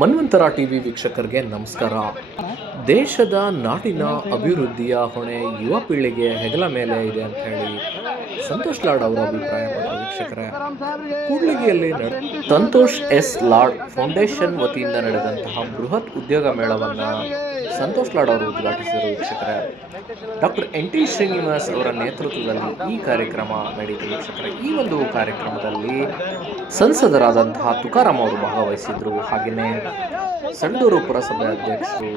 ಮನ್ವಂತರ TV ವೀಕ್ಷಕರಿಗೆ ನಮಸ್ಕಾರ. ದೇಶದ ನಾಡಿನ ಅಭಿವೃದ್ಧಿಯ ಹೊಣೆ ಯುವ ಪೀಳಿಗೆ ಹೆಗಲ ಮೇಲೆ ಇದೆ ಅಂತ ಹೇಳಿ ಸಂತೋಷ್ ಲಾಡ್ ಅವರ ಅಭಿಪ್ರಾಯ ಪಟ್ಟ ವೀಕ್ಷಕರೇ. ಕೂಡ್ಲಿಗಿಯಲ್ಲಿ ಸಂತೋಷ್ ಎಸ್ ಲಾಡ್ ಫೌಂಡೇಶನ್ ವತಿಯಿಂದ ನಡೆದಂತಹ ಬೃಹತ್ ಉದ್ಯೋಗ ಮೇಳವನ್ನ ಸಂತೋಷ್ ಲಾಡ್ ಅವರು ಉದ್ಘಾಟಿಸಿದರು ವೀಕ್ಷಕರೇ. ಡಾಕ್ಟರ್ ಎನ್ ಟಿ ಶ್ರೀನಿವಾಸ್ ಅವರ ನೇತೃತ್ವದಲ್ಲಿ ಈ ಕಾರ್ಯಕ್ರಮ ನಡೆಯಿತು ವೀಕ್ಷಕರೇ. ಈ ಒಂದು ಕಾರ್ಯಕ್ರಮದಲ್ಲಿ ಸಂಸದರಾದಂತಹ ತುಕಾರಾಮ್ ಅವರು ಭಾಗವಹಿಸಿದರು. ಹಾಗೆಯೇ ಸಂಡೂರು ಪುರಸಭೆ ಅಧ್ಯಕ್ಷರು,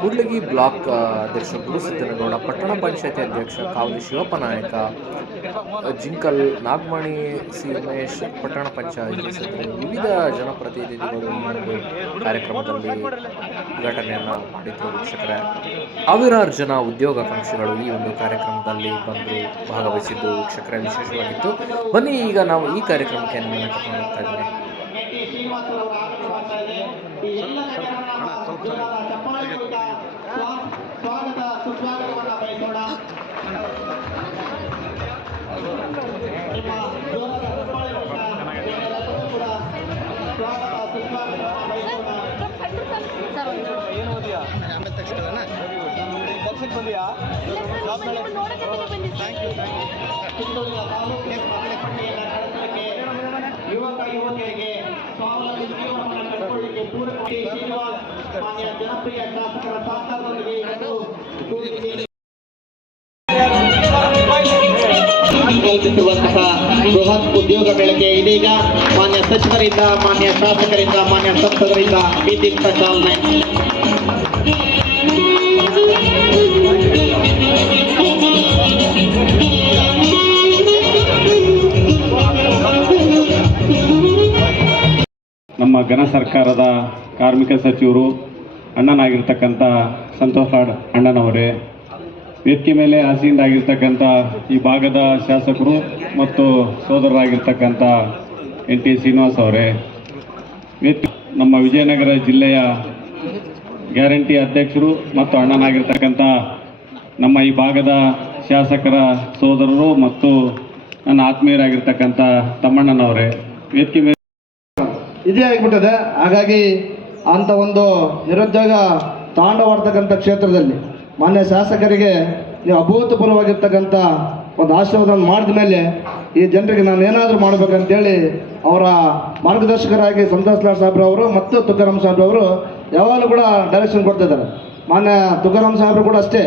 ಕೂಡ್ಲಗಿ ಬ್ಲಾಕ್ ಅಧ್ಯಕ್ಷ ಗುರುಸಿದ್ದನಗೌಡ ಪಟ್ಟಣ ಪಂಚಾಯತಿ ಅಧ್ಯಕ್ಷ ಕಾವಲಿ ಶಿವಪ್ಪ ನಾಯಕ ಜಿಂಕಲ್ ನಾಗಮಣಿ, ಸಿ ಉಮೇಶ್, ಪಟ್ಟಣ ಪಂಚಾಯತಿ ವಿವಿಧ ಜನಪ್ರತಿನಿಧಿಗಳು ಕಾರ್ಯಕ್ರಮದಲ್ಲಿ ಉದ್ಘಾಟನೆಯನ್ನು ಮಾಡಿದ್ರು. ವೀಕ್ಷಕರೇ ಸಾವಿರಾರು ಜನ ಉದ್ಯೋಗಾಕಾಂಕ್ಷಿಗಳು ಈ ಒಂದು ಕಾರ್ಯಕ್ರಮದಲ್ಲಿ ಬಂದು ಭಾಗವಹಿಸಿದ್ದು ವೀಕ್ಷಕರೇ ವಿಶೇಷವಾಗಿತ್ತು ಬನ್ನಿ ಈಗ ನಾವು ಈ ಕಾರ್ಯಕ್ರಮಕ್ಕೆ ನಿಮ್ಮನ್ನು ಕರ್ಕೊಂಡು ಹೋಗ್ತಾ ಇದ್ದೀನಿ ಸ್ವಾಗತ ಕಿತ್ತೂರಿನ ತಾಲೂಕಿನ ಮಕ್ಕಳಿಗೆ ನಡೆಸಲಿಕ್ಕೆ ಯುವಕ ಯುವತಿಯರಿಗೆ ಸ್ವಾವಲಂಬಿ ಜೀವನವನ್ನು ಕಟ್ಟಿಕೊಳ್ಳಿಕ್ಕೆ ಪೂರಕವಾಗಿ ಶ್ರೀನಿವಾಸ್ ಮಾನ್ಯ ಜನಪ್ರಿಯ ಶಾಸಕರ ಸಹಕಾರದೊಂದಿಗೆ ಇವತ್ತು ಕೂಡಿಗೆ ಕಲ್ಪಿಸುವಂತಹ ಬೃಹತ್ ಉದ್ಯೋಗ ಮೇಳಕ್ಕೆ ಇದೀಗ ಮಾನ್ಯ ಸಚಿವರಿಂದ ಮಾನ್ಯ ಶಾಸಕರಿಂದ ಮಾನ್ಯ ಸಂಸದರಿಂದ ವಿದ್ಯುಕ್ತ ಚಾಲನೆ ನಮ್ಮ ಘನ ಸರ್ಕಾರದ ಕಾರ್ಮಿಕ ಸಚಿವರು ಅಣ್ಣನಾಗಿರ್ತಕ್ಕಂಥ ಸಂತೋಷ್ ಲಾಡ್ ಅಣ್ಣನವರೇ, ವೇದಿಕೆ ಮೇಲೆ ಆಸೀನರಾಗಿರ್ತಕ್ಕಂಥ ಈ ಭಾಗದ ಶಾಸಕರು ಮತ್ತು ಸೋದರರಾಗಿರ್ತಕ್ಕಂಥ ಎನ್ ಟಿ ಶ್ರೀನಿವಾಸ್ ಅವರೇ, ವೇದಿಕೆ ನಮ್ಮ ವಿಜಯನಗರ ಜಿಲ್ಲೆಯ ಗ್ಯಾರಂಟಿ ಅಧ್ಯಕ್ಷರು ಮತ್ತು ಅಣ್ಣನಾಗಿರ್ತಕ್ಕಂಥ ನಮ್ಮ ಈ ಭಾಗದ ಶಾಸಕರ ಸೋದರರು ಮತ್ತು ನನ್ನ ಆತ್ಮೀಯರಾಗಿರ್ತಕ್ಕಂಥ ತಮ್ಮಣ್ಣನವರೇ. ವೇದಿಕೆ ಮೇಲೆ ಇದೇ ಆಗಿಬಿಟ್ಟಿದೆ. ಹಾಗಾಗಿ ಅಂಥ ಒಂದು ನಿರುದ್ಯೋಗ ತಾಂಡವಾಡ್ತಕ್ಕಂಥ ಕ್ಷೇತ್ರದಲ್ಲಿ ಮಾನ್ಯ ಶಾಸಕರಿಗೆ ನೀವು ಅಭೂತಪೂರ್ವವಾಗಿರ್ತಕ್ಕಂಥ ಒಂದು ಆಶೀರ್ವಾದವನ್ನು ಮಾಡಿದ ಮೇಲೆ ಈ ಜನರಿಗೆ ನಾನು ಏನಾದರೂ ಮಾಡಬೇಕಂತೇಳಿ ಅವರ ಮಾರ್ಗದರ್ಶಕರಾಗಿ ಸಂತೋಷ್ ಲಾಡ್ ಸಾಹೇಬ್ರವರು ಮತ್ತು ತುಕಾರಾಮ್ ಸಾಹೇಬ್ರವರು ಯಾವಾಗಲೂ ಕೂಡ ಡೈರೆಕ್ಷನ್ ಕೊಡ್ತಿದ್ದಾರೆ ಮಾನ್ಯ ತುಕಾರಾಮ್ ಸಾಹೇಬ್ರು ಕೂಡ ಅಷ್ಟೇ.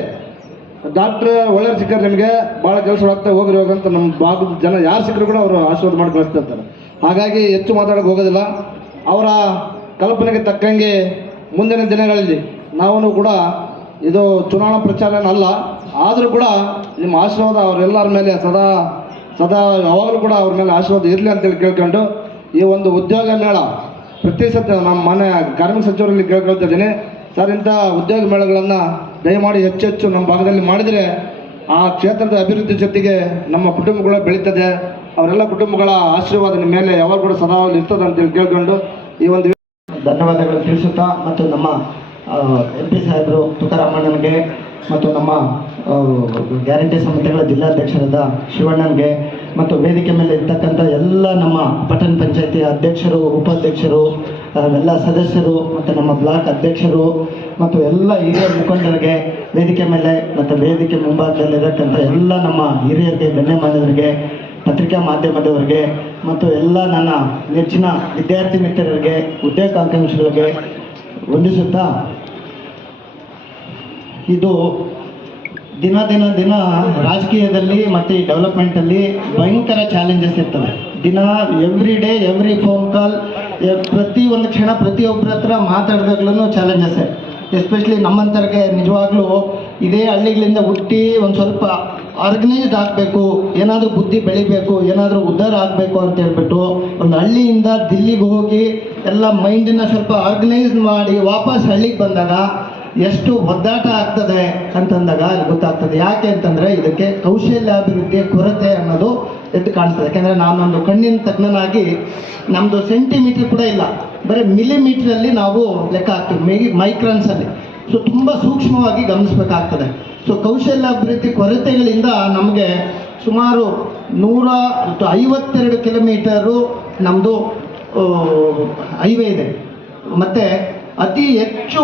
ಡಾಕ್ಟ್ರ್ ಒಳ್ಳೆಯವ್ರು ಸಿಕ್ಕರೆ ನಿಮಗೆ ಭಾಳ ಕೆಲಸ ಆಗ್ತಾ ಹೋಗ್ರಿ ಹೋಗಿ ಅಂತ ನಮ್ಮ ಭಾಗದ ಜನ ಯಾರು ಸಿಕ್ಕರು ಕೂಡ ಅವರು ಆಶೀರ್ವಾದ ಮಾಡಿ ಕಳಿಸ್ತಿರ್ತಾರೆ ಹಾಗಾಗಿ ಹೆಚ್ಚು ಮಾತಾಡೋಕೆ ಹೋಗೋದಿಲ್ಲ. ಅವರ ಕಲ್ಪನೆಗೆ ತಕ್ಕಂಗೆ ಮುಂದಿನ ದಿನಗಳಲ್ಲಿ ನಾವು ಕೂಡ ಇದು ಚುನಾವಣಾ ಪ್ರಚಾರ ಅಲ್ಲ, ಆದರೂ ಕೂಡ ನಿಮ್ಮ ಆಶೀರ್ವಾದ ಅವರೆಲ್ಲರ ಮೇಲೆ ಸದಾ ಸದಾ ಯಾವಾಗಲೂ ಕೂಡ ಅವ್ರ ಮೇಲೆ ಆಶೀರ್ವಾದ ಇರಲಿ ಅಂತೇಳಿ ಕೇಳ್ಕೊಂಡು ಈ ಒಂದು ಉದ್ಯೋಗ ಮೇಳ ಪ್ರತಿ ಸತಿ ನಮ್ಮ ಮನೆ ಕಾರ್ಮಿಕ ಸಚಿವರಲ್ಲಿ ಕೇಳ್ಕೊಳ್ತಿದ್ದೀನಿ ಸರ್, ಇಂಥ ಉದ್ಯೋಗ ಮೇಳಗಳನ್ನು ದಯಮಾಡಿ ಹೆಚ್ಚೆಚ್ಚು ಹೆಚ್ಚು ನಮ್ಮ ಭಾಗದಲ್ಲಿ ಮಾಡಿದರೆ ಆ ಕ್ಷೇತ್ರದ ಅಭಿವೃದ್ಧಿ ಜೊತೆಗೆ ನಮ್ಮ ಕುಟುಂಬಗಳು ಬೆಳೀತದೆ. ಅವರೆಲ್ಲ ಕುಟುಂಬಗಳ ಆಶೀರ್ವಾದ ಮೇಲೆ ಯಾವಾಗ ಕೂಡ ಸದಾ ಇರ್ತದೆ ಅಂತೇಳಿ ಕೇಳ್ಕೊಂಡು ಈ ಒಂದು ಧನ್ಯವಾದಗಳು ತಿಳಿಸುತ್ತಾ ಮತ್ತು ನಮ್ಮ ಎಂ ಪಿ ಸಾಹೇಬರು ತುಕಾರಾಮಣ್ಣನಿಗೆ ಮತ್ತು ನಮ್ಮ ಗ್ಯಾರಂಟಿ ಸಮಿತಿಗಳ ಜಿಲ್ಲಾಧ್ಯಕ್ಷರಾದ ಶಿವಣ್ಣನಿಗೆ ಮತ್ತು ವೇದಿಕೆ ಮೇಲೆ ಇರ್ತಕ್ಕಂಥ ಎಲ್ಲ ನಮ್ಮ ಪಟ್ಟಣ ಪಂಚಾಯತಿ ಅಧ್ಯಕ್ಷರು, ಉಪಾಧ್ಯಕ್ಷರು ಎಲ್ಲ ಸದಸ್ಯರು ಮತ್ತು ನಮ್ಮ ಬ್ಲಾಕ್ ಅಧ್ಯಕ್ಷರು ಮತ್ತು ಎಲ್ಲ ಹಿರಿಯ ಮುಖಂಡರಿಗೆ ವೇದಿಕೆ ಮೇಲೆ ಮತ್ತು ವೇದಿಕೆ ಮುಂಭಾಗದಲ್ಲಿರತಕ್ಕಂಥ ಎಲ್ಲ ನಮ್ಮ ಹಿರಿಯರಿಗೆ ಗಣ್ಯಮಾನ್ಯರಿಗೆ ಪತ್ರಿಕಾ ಮಾಧ್ಯಮದವರಿಗೆ ಮತ್ತು ಎಲ್ಲ ನನ್ನ ನೆಚ್ಚಿನ ವಿದ್ಯಾರ್ಥಿ ಮಿತ್ರರಿಗೆ, ಉದ್ಯೋಗಾಕಾಂಕ್ಷಿಗಳಿಗೆ ವಂದಿಸುತ್ತಾ ಇದು ದಿನ ದಿನ ದಿನ ರಾಜಕೀಯದಲ್ಲಿ ಮತ್ತು ಈ ಡೆವಲಪ್ಮೆಂಟಲ್ಲಿ ಭಯಂಕರ ಚಾಲೆಂಜಸ್ ಇರ್ತವೆ ದಿನ every day every phone call ಪ್ರತಿ ಒಂದು ಕ್ಷಣ ಪ್ರತಿಯೊಬ್ಬರ ಹತ್ರ ಮಾತಾಡಿದಾಗ್ಲೂ ಚಾಲೆಂಜಸ್ಸೇ ಎಸ್ಪೆಷಲಿ ನಮ್ಮಂಥವ್ರಿಗೆ ನಿಜವಾಗ್ಲೂ ಇದೇ ಹಳ್ಳಿಗಳಿಂದ ಹುಟ್ಟಿ ಒಂದು ಸ್ವಲ್ಪ ಆರ್ಗನೈಸ್ಡ್ ಆಗಬೇಕು, ಏನಾದರೂ ಬುದ್ಧಿ ಬೆಳಿಬೇಕು, ಏನಾದರೂ ಉದ್ಧಾರ ಆಗಬೇಕು ಅಂತ ಹೇಳ್ಬಿಟ್ಟು ಒಂದು ಹಳ್ಳಿಯಿಂದ ದಿಲ್ಲಿಗೆ ಹೋಗಿ ಎಲ್ಲ ಮೈಂಡನ್ನ ಸ್ವಲ್ಪ ಆರ್ಗನೈಸ್ ಮಾಡಿ ವಾಪಸ್ ಹಳ್ಳಿಗೆ ಬಂದಾಗ ಎಷ್ಟು ಒದ್ದಾಟ ಆಗ್ತದೆ ಅಂತಂದಾಗ ಅಲ್ಲಿ ಗೊತ್ತಾಗ್ತದೆ. ಯಾಕೆ ಅಂತಂದರೆ ಇದಕ್ಕೆ ಕೌಶಲ್ಯಾಭಿವೃದ್ಧಿಯ ಕೊರತೆ ಅನ್ನೋದು ಎದ್ದು ಕಾಣಿಸ್ತದೆ. ಯಾಕೆಂದರೆ ನಾನೊಂದು ಕಣ್ಣಿನ ತಜ್ಞನಾಗಿ ನಮ್ಮದು ಸೆಂಟಿಮೀಟ್ರ್ ಕೂಡ ಇಲ್ಲ. ಬರೀ ಮಿಲಿಮೀಟ್ರಲ್ಲಿ ನಾವು ಲೆಕ್ಕ ಹಾಕ್ತೀವಿ. ಮೈ ಮೈಕ್ರಾನ್ಸಲ್ಲಿ ಸೊ ತುಂಬ ಸೂಕ್ಷ್ಮವಾಗಿ ಗಮನಿಸಬೇಕಾಗ್ತದೆ. ಸೊ ಕೌಶಲ್ಯಾಭಿವೃದ್ಧಿ ಕೊರತೆಗಳಿಂದ ನಮಗೆ ಸುಮಾರು ನೂರ ಐವತ್ತೆರಡು ಕಿಲೋಮೀಟರು ನಮ್ಮದು ಹೈವೇ ಇದೆ. ಮತ್ತೆ ಅತಿ ಹೆಚ್ಚು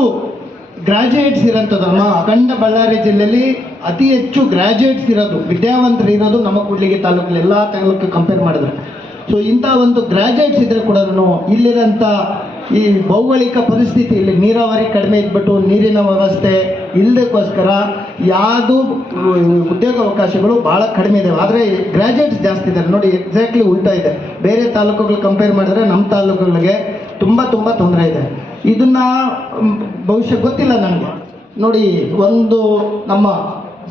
ಗ್ರಾಜುಯೇಟ್ಸ್ ಇರೋಂಥದ್ದು ನಮ್ಮ ಅಖಂಡ ಬಳ್ಳಾರಿ ಜಿಲ್ಲೆಯಲ್ಲಿ ಅತಿ ಹೆಚ್ಚು ಗ್ರಾಜುಯೇಟ್ಸ್ ಇರೋದು, ವಿದ್ಯಾವಂತರು ಇರೋದು ನಮ್ಮ ಕೂಡ್ಲಿಗೆ ತಾಲೂಕಲ್ಲಿ ಎಲ್ಲ ತಾಲೂಕು ಕಂಪೇರ್ ಮಾಡಿದ್ರೆ. ಸೊ ಇಂಥ ಒಂದು ಗ್ರಾಜುಯೇಟ್ಸ್ ಇದ್ರೆ ಕೂಡ ಇಲ್ಲಿರೋಂಥ ಈ ಭೌಗೋಳಿಕ ಪರಿಸ್ಥಿತಿ, ಇಲ್ಲಿ ನೀರಾವರಿ ಕಡಿಮೆ ಇದ್ಬಿಟ್ಟು ನೀರಿನ ವ್ಯವಸ್ಥೆ ಇಲ್ಲದಕ್ಕೋಸ್ಕರ ಯಾವುದು ಉದ್ಯೋಗ ಅವಕಾಶಗಳು ಭಾಳ ಕಡಿಮೆ ಇದೆ ಆದರೆ ಗ್ರಾಜುಯೇಟ್ಸ್ ಜಾಸ್ತಿ ಇದ್ದಾರೆ ನೋಡಿ ಎಕ್ಸಾಕ್ಟ್ಲಿ ಉಲ್ಟಾ ಇದೆ. ಬೇರೆ ತಾಲೂಕುಗಳು ಕಂಪೇರ್ ಮಾಡಿದ್ರೆ ನಮ್ಮ ತಾಲೂಕುಗಳಿಗೆ ತುಂಬ ತುಂಬ ತೊಂದರೆ ಇದೆ. ಇದನ್ನ ಬಹುಶಃ ಗೊತ್ತಿಲ್ಲ ನನಗೆ. ನೋಡಿ, ಒಂದು ನಮ್ಮ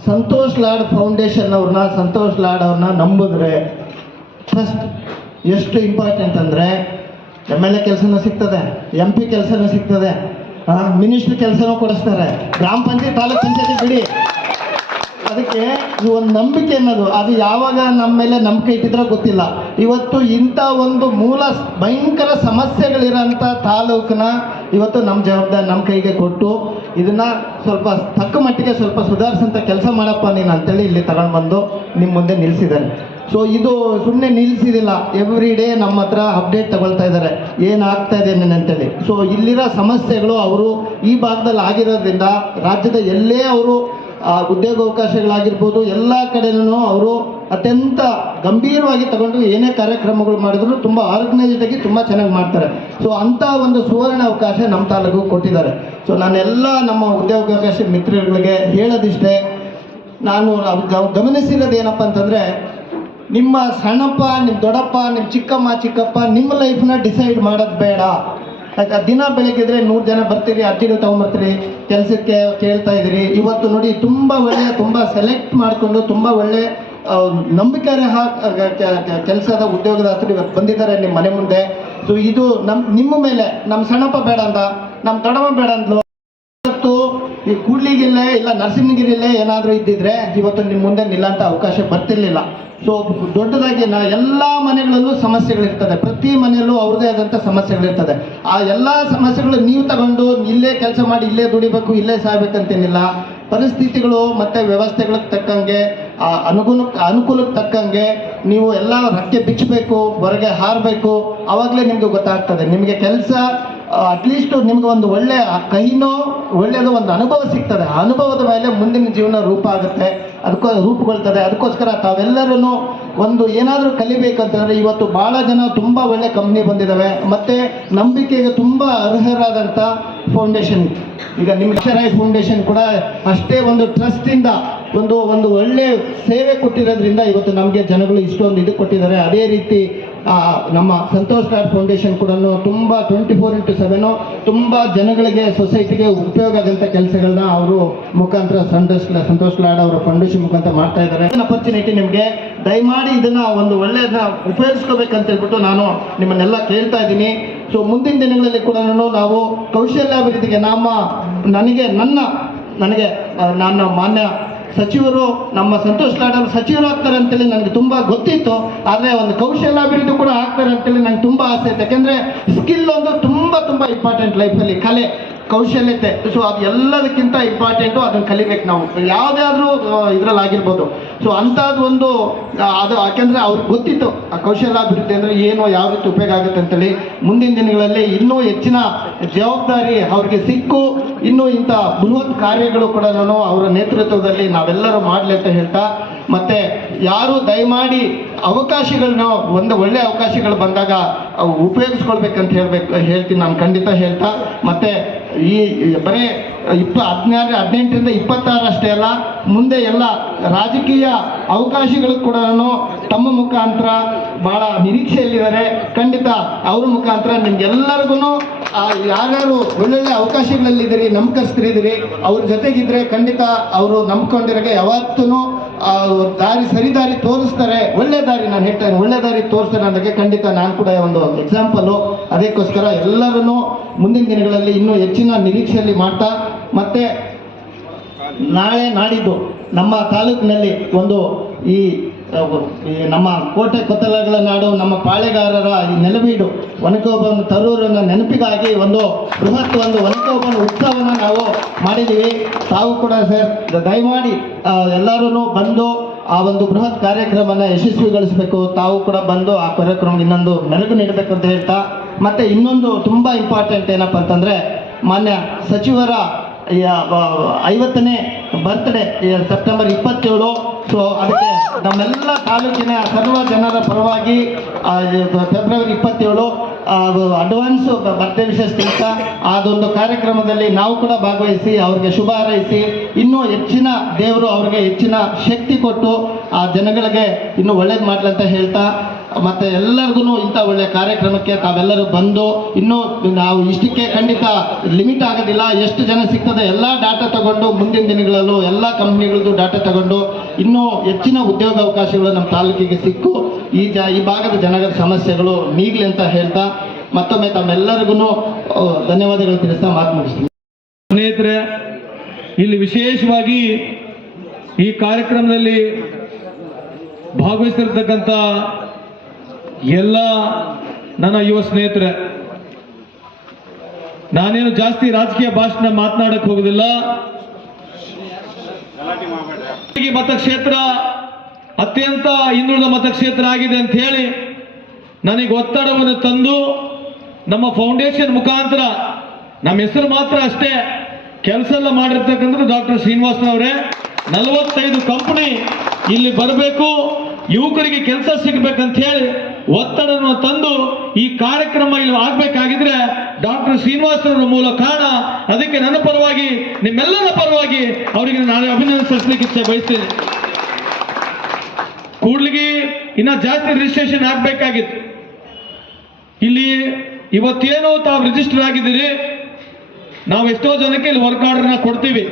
ಸಂತೋಷ್ ಲಾಡ್ ಫೌಂಡೇಶನ್ ಅವ್ರನ್ನ, ಸಂತೋಷ್ ಲಾಡ್ ಅವ್ರನ್ನ ನಂಬಿದ್ರೆ ಫಸ್ಟ್ ಎಷ್ಟು ಇಂಪಾರ್ಟೆಂಟ್ ಅಂದರೆ ಎಂ ಎಲ್ ಎ ಕೆಲಸನೂ ಸಿಗ್ತದೆ, ಎಂ ಪಿ ಕೆಲಸನೂ ಸಿಗ್ತದೆ ಮಿನಿಸ್ಟ್ರ್ ಕೆಲಸನೂ ಕೊಡಿಸ್ತಾರೆ. ಗ್ರಾಮ ಪಂಚಾಯತ್, ತಾಲೂಕ್ ಪಂಚಾಯತಿ ಬಿಡಿ. ಅದಕ್ಕೆ ಈ ಒಂದು ನಂಬಿಕೆ ಅನ್ನೋದು, ಅದು ಯಾವಾಗ ನಮ್ಮ ಮೇಲೆ ನಂಬಿಕೆ ಇಟ್ಟಿದ್ರೋ ಗೊತ್ತಿಲ್ಲ. ಇವತ್ತು ಇಂಥ ಒಂದು ಮೂಲ ಭಯಂಕರ ಸಮಸ್ಯೆಗಳಿರೋಂಥ ತಾಲೂಕನ್ನ ಇವತ್ತು ನಮ್ಮ ಜವಾಬ್ದಾರಿ ನಮ್ಮ ಕೈಗೆ ಕೊಟ್ಟು ಇದನ್ನ ಸ್ವಲ್ಪ ತಕ್ಕ ಮಟ್ಟಿಗೆ ಸ್ವಲ್ಪ ಸುಧಾರಿಸಂತ ಕೆಲಸ ಮಾಡಪ್ಪ ನೀನು ಅಂತೇಳಿ ಇಲ್ಲಿ ತಗೊಂಡು ಬಂದು ನಿಮ್ಮ ಮುಂದೆ ನಿಲ್ಲಿಸಿದ್ದಾರೆ ಸೊ ಇದು ಸುಮ್ಮನೆ ನಿಲ್ಲಿಸಿದಿಲ್ಲ ಎವ್ರಿ ಡೇ ನಮ್ಮ ಹತ್ರ ಅಪ್ಡೇಟ್ ತಗೊಳ್ತಾ ಇದ್ದಾರೆ. ಏನಾಗ್ತಾ ಇದೆ ಅಂತೇಳಿ. ಸೊ ಇಲ್ಲಿರೋ ಸಮಸ್ಯೆಗಳು ಅವರು ಈ ಭಾಗದಲ್ಲಿ ಆಗಿರೋದ್ರಿಂದ ರಾಜ್ಯದ ಎಲ್ಲೇ ಅವರು ಆ, ಉದ್ಯೋಗಾವಕಾಶಗಳಾಗಿರ್ಬೋದು ಎಲ್ಲ ಕಡೆನೂ ಅವರು ಅತ್ಯಂತ ಗಂಭೀರವಾಗಿ ತಗೊಂಡು ಏನೇ ಕಾರ್ಯಕ್ರಮಗಳು ಮಾಡಿದ್ರು ತುಂಬ ಆರ್ಗನೈಸ್ಡ್ ಆಗಿ ತುಂಬ ಚೆನ್ನಾಗಿ ಮಾಡ್ತಾರೆ. ಸೊ ಅಂಥ ಒಂದು ಸುವರ್ಣ ಅವಕಾಶ ನಮ್ಮ ತಾಲೂಕು ಕೊಟ್ಟಿದ್ದಾರೆ. ಸೊ ನಾನೆಲ್ಲ ನಮ್ಮ ಉದ್ಯೋಗಾವಕಾಶ ಮಿತ್ರಗಳಿಗೆ ಹೇಳೋದಿಷ್ಟೇ ನಾನು ಗಮನಿಸಿಲ್ಲದ ಗಮನಿಸಿರೋದು ಏನಪ್ಪ ಅಂತಂದರೆ ನಿಮ್ಮ ಸಣ್ಣಪ್ಪ ನಿಮ್ಮ ದೊಡ್ಡಪ್ಪ ನಿಮ್ಮ ಚಿಕ್ಕಮ್ಮ ಚಿಕ್ಕಪ್ಪ ನಿಮ್ಮ ಲೈಫ್ನ ಡಿಸೈಡ್ ಮಾಡೋದು ಬೇಡ. ಯಾಕೆ ದಿನ ಬೆಳಗ್ಗೆದ್ರೆ ನೂರು ಜನ ಬರ್ತೀರಿ ಅರ್ಜಿಗಳು ತೊಗೊಂಬರ್ತೀರಿ ಕೆಲಸಕ್ಕೆ ಕೇಳ್ತಾ ಇದ್ದೀರಿ. ಇವತ್ತು ನೋಡಿ ತುಂಬ ಒಳ್ಳೆಯ ತುಂಬ ಸೆಲೆಕ್ಟ್ ಮಾಡಿಕೊಂಡು ತುಂಬ ಒಳ್ಳೆ ಆ, ನಂಬಿಕೆ ಕೆಲಸದ ಉದ್ಯೋಗದಾತರು ಇವತ್ತು ಬಂದಿದ್ದಾರೆ ನಿಮ್ಮ ಮನೆ ಮುಂದೆ. ಸೊ ಇದು ನಮ್ಮ ನಿಮ್ಮ ಮೇಲೆ ನಮ್ಮ ಸಣ್ಣಪ್ಪ ಬೇಡ ಅಂತ ನಮ್ಮ ದೊಡ್ಡಮ್ಮ ಬೇಡ ಅಂದ್ಲು. ಇವತ್ತು ಈ ಕೂಡ್ಲಿಗಿಲ್ಲೇ ಇಲ್ಲ ನರಸಿಂಹಗಿರಿಲೇ ಏನಾದರೂ ಇದ್ದಿದ್ರೆ ಇವತ್ತು ನಿಮ್ಮ ಮುಂದೆ ನಿಲ್ಲಂತ ಅವಕಾಶ ಬರ್ತಿರ್ಲಿಲ್ಲ. ಸೊ ದೊಡ್ಡದಾಗಿ ನಾ ಎಲ್ಲ ಮನೆಗಳಲ್ಲೂ ಸಮಸ್ಯೆಗಳಿರ್ತದೆ. ಪ್ರತಿ ಮನೆಯಲ್ಲೂ ಅವ್ರದೇ ಆದಂಥ ಸಮಸ್ಯೆಗಳಿರ್ತದೆ. ಆ ಎಲ್ಲ ಸಮಸ್ಯೆಗಳು ನೀವು ತಗೊಂಡು ಇಲ್ಲೇ ಕೆಲಸ ಮಾಡಿ ಇಲ್ಲೇ ದುಡಿಬೇಕು, ಇಲ್ಲೇ ಸಾಯ್ಬೇಕಂತೇನಿಲ್ಲ. ಪರಿಸ್ಥಿತಿಗಳು ಮತ್ತು ವ್ಯವಸ್ಥೆಗಳಿಗೆ ತಕ್ಕಂಗೆ, ಆ ಅನುಗುಣ, ಅನುಕೂಲಕ್ಕೆ ತಕ್ಕಂಗೆ ನೀವು ಎಲ್ಲ ರಕ್ಕೆ ಬಿಚ್ಚಬೇಕು, ಹೊರಗೆ ಹಾರಬೇಕು. ಆವಾಗಲೇ ನಿಮಗೆ ಗೊತ್ತಾಗ್ತದೆ. ನಿಮಗೆ ಕೆಲಸ ಅಟ್ಲೀಸ್ಟ್ ನಿಮ್ಗೆ ಒಂದು ಒಳ್ಳೆ ಕೈನೋ ಒಳ್ಳೆಯದು ಒಂದು ಅನುಭವ ಸಿಗ್ತದೆ. ಆ ಅನುಭವದ ಮೇಲೆ ಮುಂದಿನ ಜೀವನ ರೂಪ ಆಗುತ್ತೆ. ಅದಕ್ಕೋ, ರೂಪುಗೊಳ್ತದೆ. ಅದಕ್ಕೋಸ್ಕರ ತಾವೆಲ್ಲರೂ ಒಂದು ಏನಾದರೂ ಕಲಿಬೇಕಂತಂದರೆ ಇವತ್ತು ಭಾಳ ಜನ ತುಂಬ ಒಳ್ಳೆ ಕಂಪ್ನಿ ಬಂದಿದ್ದಾವೆ ಮತ್ತು ನಂಬಿಕೆಗೆ ತುಂಬ ಅರ್ಹರಾದಂಥ ಫೌಂಡೇಶನ್ ಈಗ ನಿಮ್ಮ ಅಕ್ಷರಾಯ ಫೌಂಡೇಶನ್ ಕೂಡ ಅಷ್ಟೇ ಒಂದು ಟ್ರಸ್ಟಿಂದ ಒಂದು ಒಂದು ಒಳ್ಳೆ ಸೇವೆ ಕೊಟ್ಟಿರೋದ್ರಿಂದ ಇವತ್ತು ನಮಗೆ ಜನಗಳು ಇಷ್ಟೊಂದು ಇದು ಕೊಟ್ಟಿದ್ದಾರೆ. ಅದೇ ರೀತಿ ನಮ್ಮ ಸಂತೋಷ್ ಕಾರ್ ಫೌಂಡೇಶನ್ ಕೂಡ ತುಂಬ ಟ್ವೆಂಟಿ ಫೋರ್ ಇಂಟು ಸೆವೆನು ತುಂಬ ಜನಗಳಿಗೆ ಸೊಸೈಟಿಗೆ ಉಪಯೋಗ ಆದಂಥ ಕೆಲಸಗಳನ್ನ ಅವರು ಮುಖಾಂತರ ಸಂತೋಷ್ ಸಂತೋಷ್ ಲಾಡ್ ಅವರ ಫೌಂಡೇಶನ್ ಮುಖಾಂತರ ಮಾಡ್ತಾ ಇದ್ದಾರೆ. ಅಪರ್ಚುನಿಟಿ ನಿಮಗೆ. ದಯಮಾಡಿ ಇದನ್ನ ಒಂದು ಒಳ್ಳೆಯದನ್ನ ಉಪಯೋಗಿಸ್ಕೋಬೇಕಂತ ಹೇಳ್ಬಿಟ್ಟು ನಾನು ನಿಮ್ಮನ್ನೆಲ್ಲ ಕೇಳ್ತಾ ಇದ್ದೀನಿ. ಸೊ ಮುಂದಿನ ದಿನಗಳಲ್ಲಿ ಕೂಡ ನಾವು ಕೌಶಲ್ಯಾಭಿವೃದ್ಧಿಗೆ ನಮ್ಮ, ನನಗೆ, ನನ್ನ ನನಗೆ ನನ್ನ ಮಾನ್ಯ ಸಚಿವರು, ನಮ್ಮ ಸಂತೋಷ್ ಲಾಡ್ ಸಚಿವರು ಆಗ್ತಾರೆ ಅಂತೇಳಿ ನನಗೆ ತುಂಬ ಗೊತ್ತಿತ್ತು. ಆದರೆ ಒಂದು ಕೌಶಲ್ಯಾಭಿವೃದ್ಧಿ ಕೂಡ ಆಗ್ತಾರೆ ಅಂತೇಳಿ ನಂಗೆ ತುಂಬ ಆಸೆ ಇತ್ತು. ಯಾಕೆಂದರೆ ಸ್ಕಿಲ್ ಒಂದು ತುಂಬ ತುಂಬ ಇಂಪಾರ್ಟೆಂಟ್ ಲೈಫಲ್ಲಿ ಕಲೆ ಕೌಶಲ್ಯತೆ. ಸೊ ಅದು ಎಲ್ಲದಕ್ಕಿಂತ ಇಂಪಾರ್ಟೆಂಟು ಅದನ್ನು ಕಲಿಬೇಕು ನಾವು. ಯಾವುದಾದ್ರೂ ಇದರಲ್ಲಿ ಆಗಿರ್ಬೋದು. ಸೊ ಅಂಥದ್ದು ಒಂದು ಅದು ಯಾಕೆಂದರೆ ಅವ್ರಿಗೆ ಗೊತ್ತಿತ್ತು ಆ ಕೌಶಲ್ಯಾಭಿವೃದ್ಧಿ ಅಂದರೆ ಏನು, ಯಾವ ರೀತಿ ಉಪಯೋಗ ಆಗುತ್ತೆ ಅಂತೇಳಿ. ಮುಂದಿನ ದಿನಗಳಲ್ಲಿ ಇನ್ನೂ ಹೆಚ್ಚಿನ ಜವಾಬ್ದಾರಿ ಅವ್ರಿಗೆ ಸಿಕ್ಕು. ಇನ್ನೂ ಇಂಥ ಬೃಹತ್ ಕಾರ್ಯಗಳು ಕೂಡ ಅವರ ನೇತೃತ್ವದಲ್ಲಿ ನಾವೆಲ್ಲರೂ ಮಾಡಲಿ ಅಂತ ಹೇಳ್ತಾ ಮತ್ತೆ ಯಾರು ದಯಮಾಡಿ ಅವಕಾಶಗಳನ್ನ ಒಂದು ಒಳ್ಳೆ ಅವಕಾಶಗಳು ಬಂದಾಗ ಅವು ಉಪಯೋಗಿಸ್ಕೊಳ್ಬೇಕಂತ ಹೇಳ್ಬೇಕು, ಹೇಳ್ತೀನಿ ನಾನು ಖಂಡಿತ ಹೇಳ್ತಾ, ಮತ್ತೆ ಈ ಈ ಬರೀ ಇಪ್ಪ ಹದಿನಾರು, ಹದಿನೆಂಟರಿಂದ ಇಪ್ಪತ್ತಾರಷ್ಟೇ ಅಲ್ಲ, ಮುಂದೆ ಎಲ್ಲ ರಾಜಕೀಯ ಅವಕಾಶಗಳು ಕೂಡ ತಮ್ಮ ಮುಖಾಂತರ ಭಾಳ ನಿರೀಕ್ಷೆಯಲ್ಲಿದ್ದಾರೆ. ಖಂಡಿತ ಅವ್ರ ಮುಖಾಂತರ ನಿಮ್ಗೆಲ್ಲರಿಗೂ ಯಾರ್ಯಾರು ಒಳ್ಳೊಳ್ಳೆ ಅವಕಾಶಗಳಲ್ಲಿದ್ದೀರಿ ನಂಬಿಕಸ್ತಿರಿದ್ದೀರಿ ಅವ್ರ ಜೊತೆಗಿದ್ರೆ ಖಂಡಿತ ಅವರು ನಂಬ್ಕೊಂಡಿರೋಗೆ ಯಾವತ್ತೂ ದಾರಿ ಸರಿ ದಾರಿ ತೋರಿಸ್ತಾರೆ. ಒಳ್ಳೆ ದಾರಿ ನಾನು ಹೇಳ್ತೇನೆ ಒಳ್ಳೆ ದಾರಿ ತೋರಿಸ್ತಾರೆ ಅನ್ನೋದಕ್ಕೆ ಖಂಡಿತ ನಾನು ಕೂಡ ಒಂದು ಎಕ್ಸಾಂಪಲು ಅದಕ್ಕೋಸ್ಕರ ಎಲ್ಲರೂ ಮುಂದಿನ ದಿನಗಳಲ್ಲಿ ಇನ್ನೂ ಹೆಚ್ಚಿನ ನಿರೀಕ್ಷೆಯಲ್ಲಿ ಮಾಡ್ತಾ ಮತ್ತೆ ನಾಳೆ ನಾಡಿದ್ದು ನಮ್ಮ ತಾಲೂಕಿನಲ್ಲಿ ಒಂದು ಈ ನಮ್ಮ ಕೋಟೆ ಕೊತ್ತಲಗಳ ನಾಡು, ನಮ್ಮ ಪಾಳೆಗಾರರ ಈ ನೆಲವೀಡು ಒನಕೋಬನ್ ತರೂರನ್ನ ನೆನಪಿಗಾಗಿ ಒಂದು ಬೃಹತ್ ಒಂದು ಒನಕೋಬನ್ ಉತ್ಸವನ ನಾವು ಮಾಡಿದ್ದೀವಿ. ತಾವು ಕೂಡ ಸರ್ ದಯಮಾಡಿ ಎಲ್ಲರೂ ಬಂದು ಆ ಒಂದು ಬೃಹತ್ ಕಾರ್ಯಕ್ರಮನ ಯಶಸ್ವಿಗೊಳಿಸಬೇಕು. ತಾವು ಕೂಡ ಬಂದು ಆ ಕಾರ್ಯಕ್ರಮ ಇನ್ನೊಂದು ಮೆರುಗು ನೀಡಬೇಕು ಅಂತ ಹೇಳ್ತಾ, ಮತ್ತೆ ಇನ್ನೊಂದು ತುಂಬ ಇಂಪಾರ್ಟೆಂಟ್ ಏನಪ್ಪ ಅಂತಂದರೆ ಮಾನ್ಯ ಸಚಿವರ ಐವತ್ತನೇ ಬರ್ತ್ಡೇ ಸೆಪ್ಟೆಂಬರ್ ಇಪ್ಪತ್ತೇಳು. ಸೊ ಅದಕ್ಕೆ ನಮ್ಮೆಲ್ಲ ತಾಲೂಕಿನ ಸರ್ವ ಜನರ ಪರವಾಗಿ ಫೆಬ್ರವರಿ ಇಪ್ಪತ್ತೇಳು ಅಡ್ವಾನ್ಸ್ ಬರ್ತ್ಡೇ ವಿಶೇಷ ಕೆಲಸ ಅದೊಂದು ಕಾರ್ಯಕ್ರಮದಲ್ಲಿ ನಾವು ಕೂಡ ಭಾಗವಹಿಸಿ, ಅವ್ರಿಗೆ ಶುಭ ಹಾರೈಸಿ, ಇನ್ನೂ ಹೆಚ್ಚಿನ ದೇವರು ಅವ್ರಿಗೆ ಹೆಚ್ಚಿನ ಶಕ್ತಿ ಕೊಟ್ಟು, ಆ ಜನಗಳಿಗೆ ಇನ್ನೂ ಒಳ್ಳೇದು ಅಂತ ಹೇಳ್ತಾ ಮತ್ತು ಎಲ್ಲರಿಗೂ ಇಂಥ ಒಳ್ಳೆ ಕಾರ್ಯಕ್ರಮಕ್ಕೆ ತಾವೆಲ್ಲರೂ ಬಂದು ಇನ್ನೂ ನಾವು ಇಷ್ಟಕ್ಕೆ ಖಂಡಿತ ಲಿಮಿಟ್ ಆಗೋದಿಲ್ಲ, ಎಷ್ಟು ಜನ ಸಿಗ್ತದೆ ಎಲ್ಲ ಡಾಟಾ ತಗೊಂಡು ಮುಂದಿನ ದಿನಗಳಲ್ಲೂ ಎಲ್ಲ ಕಂಪ್ನಿಗಳದ್ದು ಡಾಟಾ ತಗೊಂಡು ಇನ್ನೂ ಹೆಚ್ಚಿನ ಉದ್ಯೋಗ ಅವಕಾಶಗಳು ನಮ್ಮ ತಾಲೂಕಿಗೆ ಸಿಕ್ಕು. ಈ ಜ, ಈ ಭಾಗದ ಜನಗಳ ಸಮಸ್ಯೆಗಳು ನೀಗ್ಲಿ ಅಂತ ಹೇಳ್ತಾ ಮತ್ತೊಮ್ಮೆ ತಮ್ಮೆಲ್ಲರಿಗೂ ಧನ್ಯವಾದಗಳು ತಿಳಿಸ್ತಾ ಮಾತು ಮುಗಿಸ್ತೀನಿ. ಸ್ನೇಹಿತರೆ, ಇಲ್ಲಿ ವಿಶೇಷವಾಗಿ ಈ ಕಾರ್ಯಕ್ರಮದಲ್ಲಿ ಭಾಗವಹಿಸಿರ್ತಕ್ಕಂಥ ಎಲ್ಲ ನನ್ನ ಯುವ ಸ್ನೇಹಿತರೆ, ನಾನೇನು ಜಾಸ್ತಿ ರಾಜಕೀಯ ಭಾಷಣ ಮಾತನಾಡಕ್ಕೆ ಹೋಗುದಿಲ್ಲ. ಮತಕ್ಷೇತ್ರ ಅತ್ಯಂತ ಹಿಂದುಳಿದ ಮತಕ್ಷೇತ್ರ ಆಗಿದೆ ಅಂತ ಹೇಳಿ ನನಗೆ ಒತ್ತಡವನ್ನು ತಂದು ನಮ್ಮ ಫೌಂಡೇಶನ್ ಮುಖಾಂತರ, ನಮ್ಮ ಹೆಸರು ಮಾತ್ರ ಅಷ್ಟೇ, ಕೆಲಸ ಎಲ್ಲ ಮಾಡಿರ್ತಕ್ಕಂಥದ್ದು ಡಾಕ್ಟರ್ ಶ್ರೀನಿವಾಸನವರೇ ನಲವತ್ತೈದು ಕಂಪನಿ ಇಲ್ಲಿ ಬರಬೇಕು, ಯುವಕರಿಗೆ ಕೆಲಸ ಸಿಗಬೇಕಂತ ಹೇಳಿ ಒತ್ತಡವನ್ನು ತಂದು ಈ ಕಾರ್ಯಕ್ರಮ ಇಲ್ಲಿ ಆಗಬೇಕಾಗಿದ್ರೆ ಡಾಕ್ಟರ್ ಶ್ರೀನಿವಾಸರವರ ಮೂಲ ಕಾರಣ. ಅದಕ್ಕೆ ನನ್ನ ಪರವಾಗಿ, ನಿಮ್ಮೆಲ್ಲರ ಪರವಾಗಿ ಅವರಿಗೆ ನಾನು ಅಭಿನಂದಿಸಲಿಕ್ಕೆ ಇಚ್ಛೆ ಬಯಸ್ತೇನೆ. ಕೂಡ್ಲಿಗೆ ಇನ್ನ ಜಾಸ್ತಿ ರಿಜಿಸ್ಟ್ರೇಷನ್ ಆಗಬೇಕಾಗಿತ್ತು. ಇಲ್ಲಿ ಇವತ್ತೇನೋ ತಾವು ರಿಜಿಸ್ಟರ್ ಆಗಿದ್ದೀರಿ. ನಾವು ಎಷ್ಟೋ ಜನಕ್ಕೆ ಇಲ್ಲಿ ವರ್ಕ್ ಆರ್ಡರ್ನ ಕೊಡ್ತೀವಿ.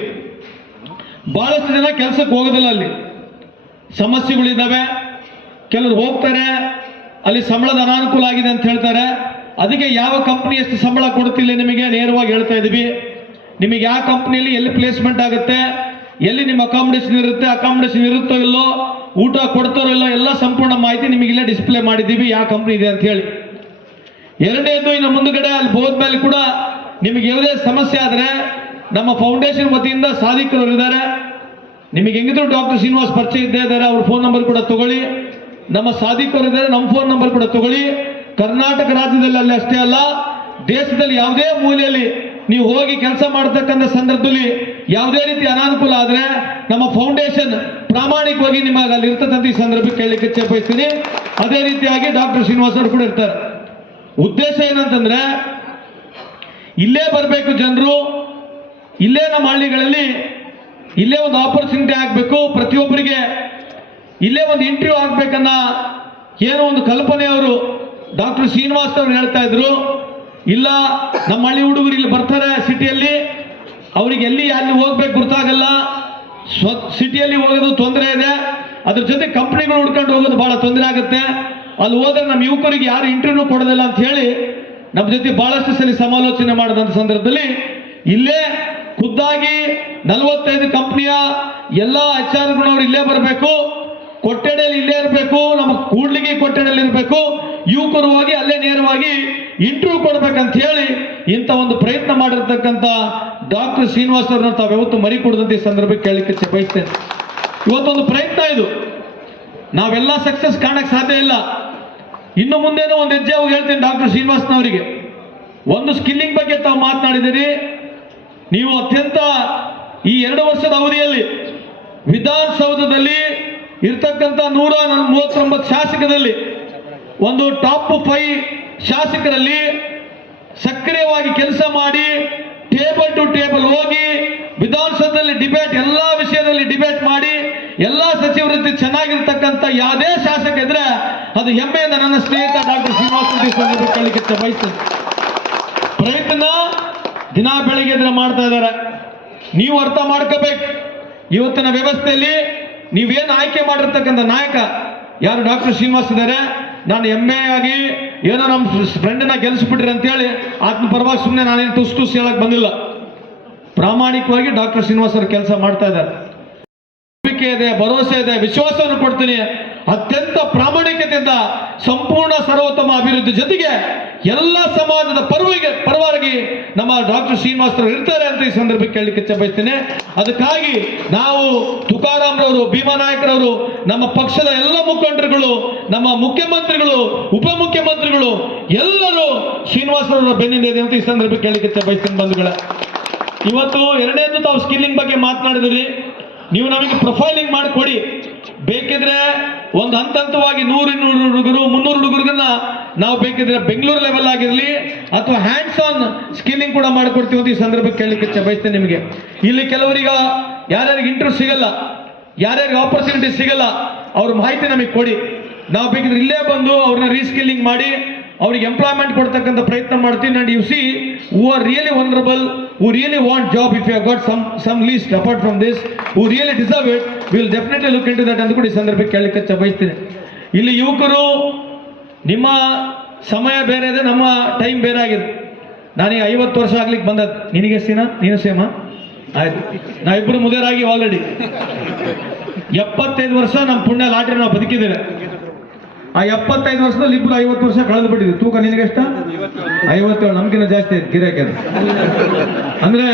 ಬಹಳಷ್ಟು ಜನ ಕೆಲಸಕ್ಕೆ ಹೋಗೋದಿಲ್ಲ ಅಲ್ಲಿ. ಸಮಸ್ಯೆಗಳಿದ್ದಾವೆ. ಕೆಲವರು ಹೋಗ್ತಾರೆ. ಅಲ್ಲಿ ಸಂಬಳದ ಅನಾನುಕೂಲ ಆಗಿದೆ ಅಂತ ಹೇಳ್ತಾರೆ. ಅದಕ್ಕೆ ಯಾವ ಕಂಪ್ನಿ ಎಷ್ಟು ಸಂಬಳ ಕೊಡ್ತಿಲ್ಲ ನಿಮಗೆ? ನೇರವಾಗಿ ಹೇಳ್ತಾ ಇದ್ದೀವಿ ನಿಮಗೆ ಯಾವ ಕಂಪ್ನಿಯಲ್ಲಿ ಎಲ್ಲಿ ಪ್ಲೇಸ್ಮೆಂಟ್ ಆಗುತ್ತೆ? ಎಲ್ಲಿ ನಿಮ್ಮ ಅಕಾಮಿಡೇಷನ್ ಇರುತ್ತೆ? ಅಕಾಮಿಡೇಷನ್ ಇರುತ್ತೋ ಇಲ್ಲೋ? ಊಟ ಕೊಡ್ತಾರೋ ಇಲ್ಲೋ? ಎಲ್ಲ ಸಂಪೂರ್ಣ ಮಾಹಿತಿ ನಿಮಗೆ ಇಲ್ಲೇ ಡಿಸ್ಪ್ಲೇ ಮಾಡಿದ್ದೀವಿ. ಯಾವ ಕಂಪ್ನಿ ಇದೆ ಅಂತ ಹೇಳಿ. ಎರಡನೇದು ಇನ್ನು ಮುಂದುಗಡೆ ಅಲ್ಲಿ ಹೋದ್ಮೇಲೆ ಕೂಡ ನಿಮಗೆ ಯಾವುದೇ ಸಮಸ್ಯೆ ಆದರೆ ನಮ್ಮ ಫೌಂಡೇಶನ್ ವತಿಯಿಂದ ಸಾಧಿಕರು ಇದ್ದಾರೆ. ನಿಮಗೆ ಹೆಂಗಿದ್ರು ಡಾಕ್ಟರ್ ಶ್ರೀನಿವಾಸ್ ಪರಿಚಯ ಇದ್ದೇ ಇದ್ದಾರೆ. ಅವ್ರ ಫೋನ್ ನಂಬರ್ ಕೂಡ ತಗೊಳ್ಳಿ. ನಮ್ಮ ಸಾಧಿಕರು ಇದ್ದಾರೆ ನಮ್ಮ ಫೋನ್ ನಂಬರ್ ಕೂಡ ತಗೊಳ್ಳಿ. ಕರ್ನಾಟಕ ರಾಜ್ಯದಲ್ಲಿ ಅಲ್ಲಿ ಅಷ್ಟೇ ಅಲ್ಲ, ದೇಶದಲ್ಲಿ ಯಾವುದೇ ಮೂಲೆಯಲ್ಲಿ ನೀವು ಹೋಗಿ ಕೆಲಸ ಮಾಡತಕ್ಕಂಥ ಸಂದರ್ಭದಲ್ಲಿ ಯಾವುದೇ ರೀತಿ ಅನಾನುಕೂಲ ಆದರೆ ನಮ್ಮ ಫೌಂಡೇಶನ್ ಪ್ರಾಮಾಣಿಕವಾಗಿ ನಿಮಗೆ ಅಲ್ಲಿ ಇರ್ತಕ್ಕಂಥ ಈ ಸಂದರ್ಭಕ್ಕೆ ಕೇಳಲಿಕ್ಕೆ ಇಚ್ಛೆ ಬಯಸ್ತೀನಿ ಅದೇ ರೀತಿಯಾಗಿ ಡಾಕ್ಟರ್ ಶ್ರೀನಿವಾಸ್ ಅವರು ಕೂಡ ಇರ್ತಾರೆ. ಉದ್ದೇಶ ಏನಂತಂದ್ರೆ, ಇಲ್ಲೇ ಬರಬೇಕು ಜನರು, ಇಲ್ಲೇ ನಮ್ಮ ಹಳ್ಳಿಗಳಲ್ಲಿ ಇಲ್ಲೇ ಒಂದು ಆಪರ್ಚುನಿಟಿ ಆಗಬೇಕು. ಪ್ರತಿಯೊಬ್ಬರಿಗೆ ಇಲ್ಲೇ ಒಂದು ಇಂಟರ್ವ್ಯೂ ಆಗ್ಬೇಕನ್ನ ಏನೋ ಒಂದು ಕಲ್ಪನೆ ಅವರು ಡಾಕ್ಟರ್ ಶ್ರೀನಿವಾಸ್ ಅವರು ಹೇಳ್ತಾ ಇದ್ರು. ಇಲ್ಲ, ನಮ್ಮ ಹಳ್ಳಿ ಹುಡುಗರು ಇಲ್ಲಿ ಬರ್ತಾರೆ ಸಿಟಿಯಲ್ಲಿ. ಅವರಿಗೆ ಎಲ್ಲಿ, ಅಲ್ಲಿ ಹೋಗ್ಬೇಕು ಗೊತ್ತಾಗಲ್ಲ ಸ್ವ, ಸಿಟಿಯಲ್ಲಿ ಹೋಗೋದು ತೊಂದರೆ ಇದೆ. ಅದ್ರ ಜೊತೆ ಕಂಪ್ನಿಗಳು ಹುಡ್ಕೊಂಡು ಹೋಗೋದು ಬಹಳ ತೊಂದರೆ ಆಗುತ್ತೆ. ಅಲ್ಲಿ ಹೋದ್ರೆ ನಮ್ಮ ಯುವಕರಿಗೆ ಯಾರು ಇಂಟರ್ವ್ಯೂ ಕೊಡೋದಿಲ್ಲ ಅಂತ ಹೇಳಿ ನಮ್ಮ ಜೊತೆ ಬಹಳಷ್ಟು ಸಲ ಸಮಾಲೋಚನೆ ಮಾಡಿದಂಥ ಸಂದರ್ಭದಲ್ಲಿ ಇಲ್ಲೇ ಖುದ್ದಾಗಿ ನಲವತ್ತೈದು ಕಂಪ್ನಿಯ ಎಲ್ಲ ಆರ್ಗಳವ್ರು ಇಲ್ಲೇ ಬರಬೇಕು. ಕೊಠಡಿಯಲ್ಲಿ ಇಲ್ಲೇ ಇರಬೇಕು, ನಮ್ಮ ಕೂಡ್ಲಿಗೆ ಕೊಠಡಿಯಲ್ಲಿ ಇರಬೇಕು, ಯುವಕರು ಅಲ್ಲೇ ನೇರವಾಗಿ ಇಂಟರ್ವ್ಯೂ ಕೊಡ್ಬೇಕಂತ ಹೇಳಿ ಇಂಥ ಒಂದು ಪ್ರಯತ್ನ ಮಾಡಿರ್ತಕ್ಕಂಥ ಡಾಕ್ಟರ್ ಶ್ರೀನಿವಾಸ್ ಅವ್ರನ್ನ ತಾವು ಯಾವತ್ತು ಮರಿ ಕೊಡದಂತ ಈ ಸಂದರ್ಭಕ್ಕೆ ಕೇಳಲಿಕ್ಕೆ ಬಯಸ್ತೇನೆ. ಇವತ್ತೊಂದು ಪ್ರಯತ್ನ ಇದು. ನಾವೆಲ್ಲ ಸಕ್ಸಸ್ ಕಾಣಕ್ಕೆ ಸಾಧ್ಯ ಇಲ್ಲ. ಇನ್ನು ಮುಂದೇನೋ ಒಂದು ಹೆಜ್ಜೆ ಹೋಗಿ ಹೇಳ್ತೀನಿ ಡಾಕ್ಟರ್ ಶ್ರೀನಿವಾಸ್ನವರಿಗೆ. ಒಂದು ಸ್ಕಿಲ್ಲಿಂಗ್ ಬಗ್ಗೆ ತಾವು ಮಾತನಾಡಿದಿರಿ ನೀವು ಅತ್ಯಂತ ಈ ಎರಡು ವರ್ಷದ ಅವಧಿಯಲ್ಲಿ ವಿಧಾನಸೌಧದಲ್ಲಿ ಇರ್ತಕ್ಕಂಥ ನೂರ ಮೂವತ್ತೊಂಬತ್ತು ಶಾಸಕರಲ್ಲಿ ಒಂದು ಟಾಪ್ ಫೈವ್ ಶಾಸಕರಲ್ಲಿ ಸಕ್ರಿಯವಾಗಿ ಕೆಲಸ ಮಾಡಿ ಟೇಬಲ್ ಟು ಟೇಬಲ್ ಹೋಗಿ ವಿಧಾನಸೌಧದಲ್ಲಿ ಡಿಬೇಟ್, ಎಲ್ಲ ವಿಷಯದಲ್ಲಿ ಡಿಬೇಟ್ ಮಾಡಿ ಎಲ್ಲ ಸಚಿವರ ಜೊತೆ ಚೆನ್ನಾಗಿರ್ತಕ್ಕಂಥ ಯಾವುದೇ ಶಾಸಕ ಇದ್ರೆ ಅದು ಹೆಮ್ಮೆಯಿಂದ ನನ್ನ ಸ್ನೇಹಿತ ಡಾಕ್ಟರ್ ಶ್ರೀನಿವಾಸ ಬಯಸ್ತೇನೆ. ಪ್ರಯತ್ನ ದಿನ ಬೆಳಿಗ್ಗೆ ಮಾಡ್ತಾ ಇದ್ದಾರೆ. ನೀವು ಅರ್ಥ ಮಾಡ್ಕೋಬೇಕು. ಇವತ್ತಿನ ವ್ಯವಸ್ಥೆಯಲ್ಲಿ ನೀವೇನು ಆಯ್ಕೆ ಮಾಡಿರ್ತಕ್ಕಂಥ ನಾಯಕ? ಯಾರು ಡಾಕ್ಟರ್ ಶ್ರೀನಿವಾಸ್ ಇದ್ದಾರೆ ನಾನು ಹೆಮ್ಮೆ ಆಗಿ ಏನೋ ನಮ್ಮ ಫ್ರೆಂಡನ್ನ ಗೆಲ್ಲಿಸ್ಬಿಟ್ರಿ ಅಂತೇಳಿ ಆತ್ಮ ಪರವಾಗಿ ಸುಮ್ಮನೆ ನಾನೇನು ಟುಸ್ ಟುಸ್ ಹೇಳಕ್ ಬಂದಿಲ್ಲ. ಪ್ರಾಮಾಣಿಕವಾಗಿ ಡಾಕ್ಟರ್ ಶ್ರೀನಿವಾಸ್ ಅವರು ಕೆಲಸ ಮಾಡ್ತಾ ಇದ್ದಾರೆ. ನಂಬಿಕೆ ಇದೆ, ಭರವಸೆ ಇದೆ, ವಿಶ್ವಾಸವನ್ನು ಕೊಡ್ತೀನಿ. ಅತ್ಯಂತ ಪ್ರಾಮಾಣಿಕತೆಯಿಂದ ಸಂಪೂರ್ಣ ಸರ್ವೋತ್ತಮ ಅಭಿವೃದ್ಧಿ ಜೊತೆಗೆ ಎಲ್ಲ ಸಮಾಜದ ಪರವಾಗಿ ಪರವಾಗಿ ನಮ್ಮ ಡಾಕ್ಟರ್ ಶ್ರೀನಿವಾಸರು ಇರ್ತಾರೆ ಅಂತ ಈ ಸಂದರ್ಭಕ್ಕೆ ಕೇಳಲಿಕ್ಕೆ ಬಯಸ್ತೇನೆ ಅದಕ್ಕಾಗಿ ನಾವು ತುಕಾರಾಮ್ರವರು ಭೀಮಾನಾಯಕರವರು ನಮ್ಮ ಪಕ್ಷದ ಎಲ್ಲ ಮುಖಂಡರುಗಳು, ನಮ್ಮ ಮುಖ್ಯಮಂತ್ರಿಗಳು, ಉಪಮುಖ್ಯಮಂತ್ರಿಗಳು, ಎಲ್ಲರೂ ಶ್ರೀನಿವಾಸರವರ ಬೆನ್ನಿಂದ ಇದೆ ಅಂತ ಈ ಸಂದರ್ಭಕ್ಕೆ ಕೇಳಲಿಕ್ಕೆ ಬಯಸ್ತೇನೆ ಬಂಧುಗಳ. ಇವತ್ತು ಎರಡನೇದು ತಾವು ಸ್ಕಿಲ್ಲಿಂಗ್ ಬಗ್ಗೆ ಮಾತನಾಡಿದ್ರಿ. ನೀವು ನಮಗೆ ಪ್ರೊಫೈಲಿಂಗ್ ಮಾಡಿಕೊಡಿ. ಬೇಕಿದ್ರೆ ಒಂದು ಹಂತ ಹಂತವಾಗಿ ನೂರು ಇನ್ನೂರು ಹುಡುಗರು, ಮುನ್ನೂರು ಹುಡುಗರನ್ನ ನಾವು ಬೇಕಿದ್ರೆ ಬೆಂಗಳೂರು ಲೆವೆಲ್ ಆಗಿರಲಿ ಅಥವಾ ಹ್ಯಾಂಡ್ಸ್ ಆನ್ ಸ್ಕಿಲ್ಲಿಂಗ್ ಕೂಡ ಮಾಡಿಕೊಡ್ತೀವಿ ಅಂತ ಈ ಸಂದರ್ಭಕ್ಕೆ ಕೇಳಲಿಕ್ಕೆ ಬಯಸ್ತೇನೆ ನಿಮಗೆ. ಇಲ್ಲಿ ಕೆಲವರಿಗ ಯಾರ್ಯಾರಿಗೆ ಇಂಟ್ರೆಸ್ಟ್ ಸಿಗಲ್ಲ, ಯಾರ್ಯಾರಿಗೆ ಆಪರ್ಚುನಿಟಿ ಸಿಗಲ್ಲ, ಅವ್ರ ಮಾಹಿತಿ ನಮಗೆ ಕೊಡಿ. ನಾವು ಬೇಕಿದ್ರೆ ಇಲ್ಲೇ ಬಂದು ಅವ್ರನ್ನ ರೀಸ್ಕಿಲ್ಲಿಂಗ್ ಮಾಡಿ, ಅವ್ರಿಗೆ ಎಂಪ್ಲಾಯ್ಮೆಂಟ್ ಕೊಡ್ತಕ್ಕಂಥ ಪ್ರಯತ್ನ ಮಾಡ್ತೀನಿ. And you see who are really vulnerable who really want job if you got some some least apart from this who really deserve it will definitely look into that ಅಂತ ಕೂಡ ಈ ಸಂದರ್ಭಕ್ಕೆ ಕೇಳಲಿಕ್ಕೆ ಬಯಸ್ತೀನಿ. ಇಲ್ಲಿ ಯುವಕರು ನಿಮ್ಮ ಸಮಯ ಬೇರೆ ಇದೆ, ನಮ್ಮ ಟೈಮ್ ಬೇರೆ ಆಗಿದೆ. ನಾನೀಗ ಐವತ್ತು ವರ್ಷ ಆಗ್ಲಿಕ್ಕೆ ಬಂದದ್ದು. ನಿನಗೆ ಸೀನ ನೀನು ಸೇಮ? ಆಯ್ತು. ನಾ ಇಬ್ಬರು ಮುದೇರಾಗಿ ಆಲ್ರೆಡಿ ಎಪ್ಪತ್ತೈದು ವರ್ಷ ನಮ್ಮ ಪುಣ್ಯ ಲಾಟ್ರಿ ನಾವು ಬದುಕಿದ್ದೇವೆ. ಆ ಎಪ್ಪತ್ತೈದು ವರ್ಷದಲ್ಲಿ ಇಬ್ಬರು ಐವತ್ತು ವರ್ಷ ಕಳೆದು ಬಿಟ್ಟಿದ್ವಿ. ತೂಕ ನಿನಗೆಷ್ಟ ಐವತ್ತೇಳು. ನಮ್ಗಿನ್ನ ಜಾಸ್ತಿ ಆಯ್ತು ಗಿರಾಕಿ ಅದು ಅಂದ್ರೆ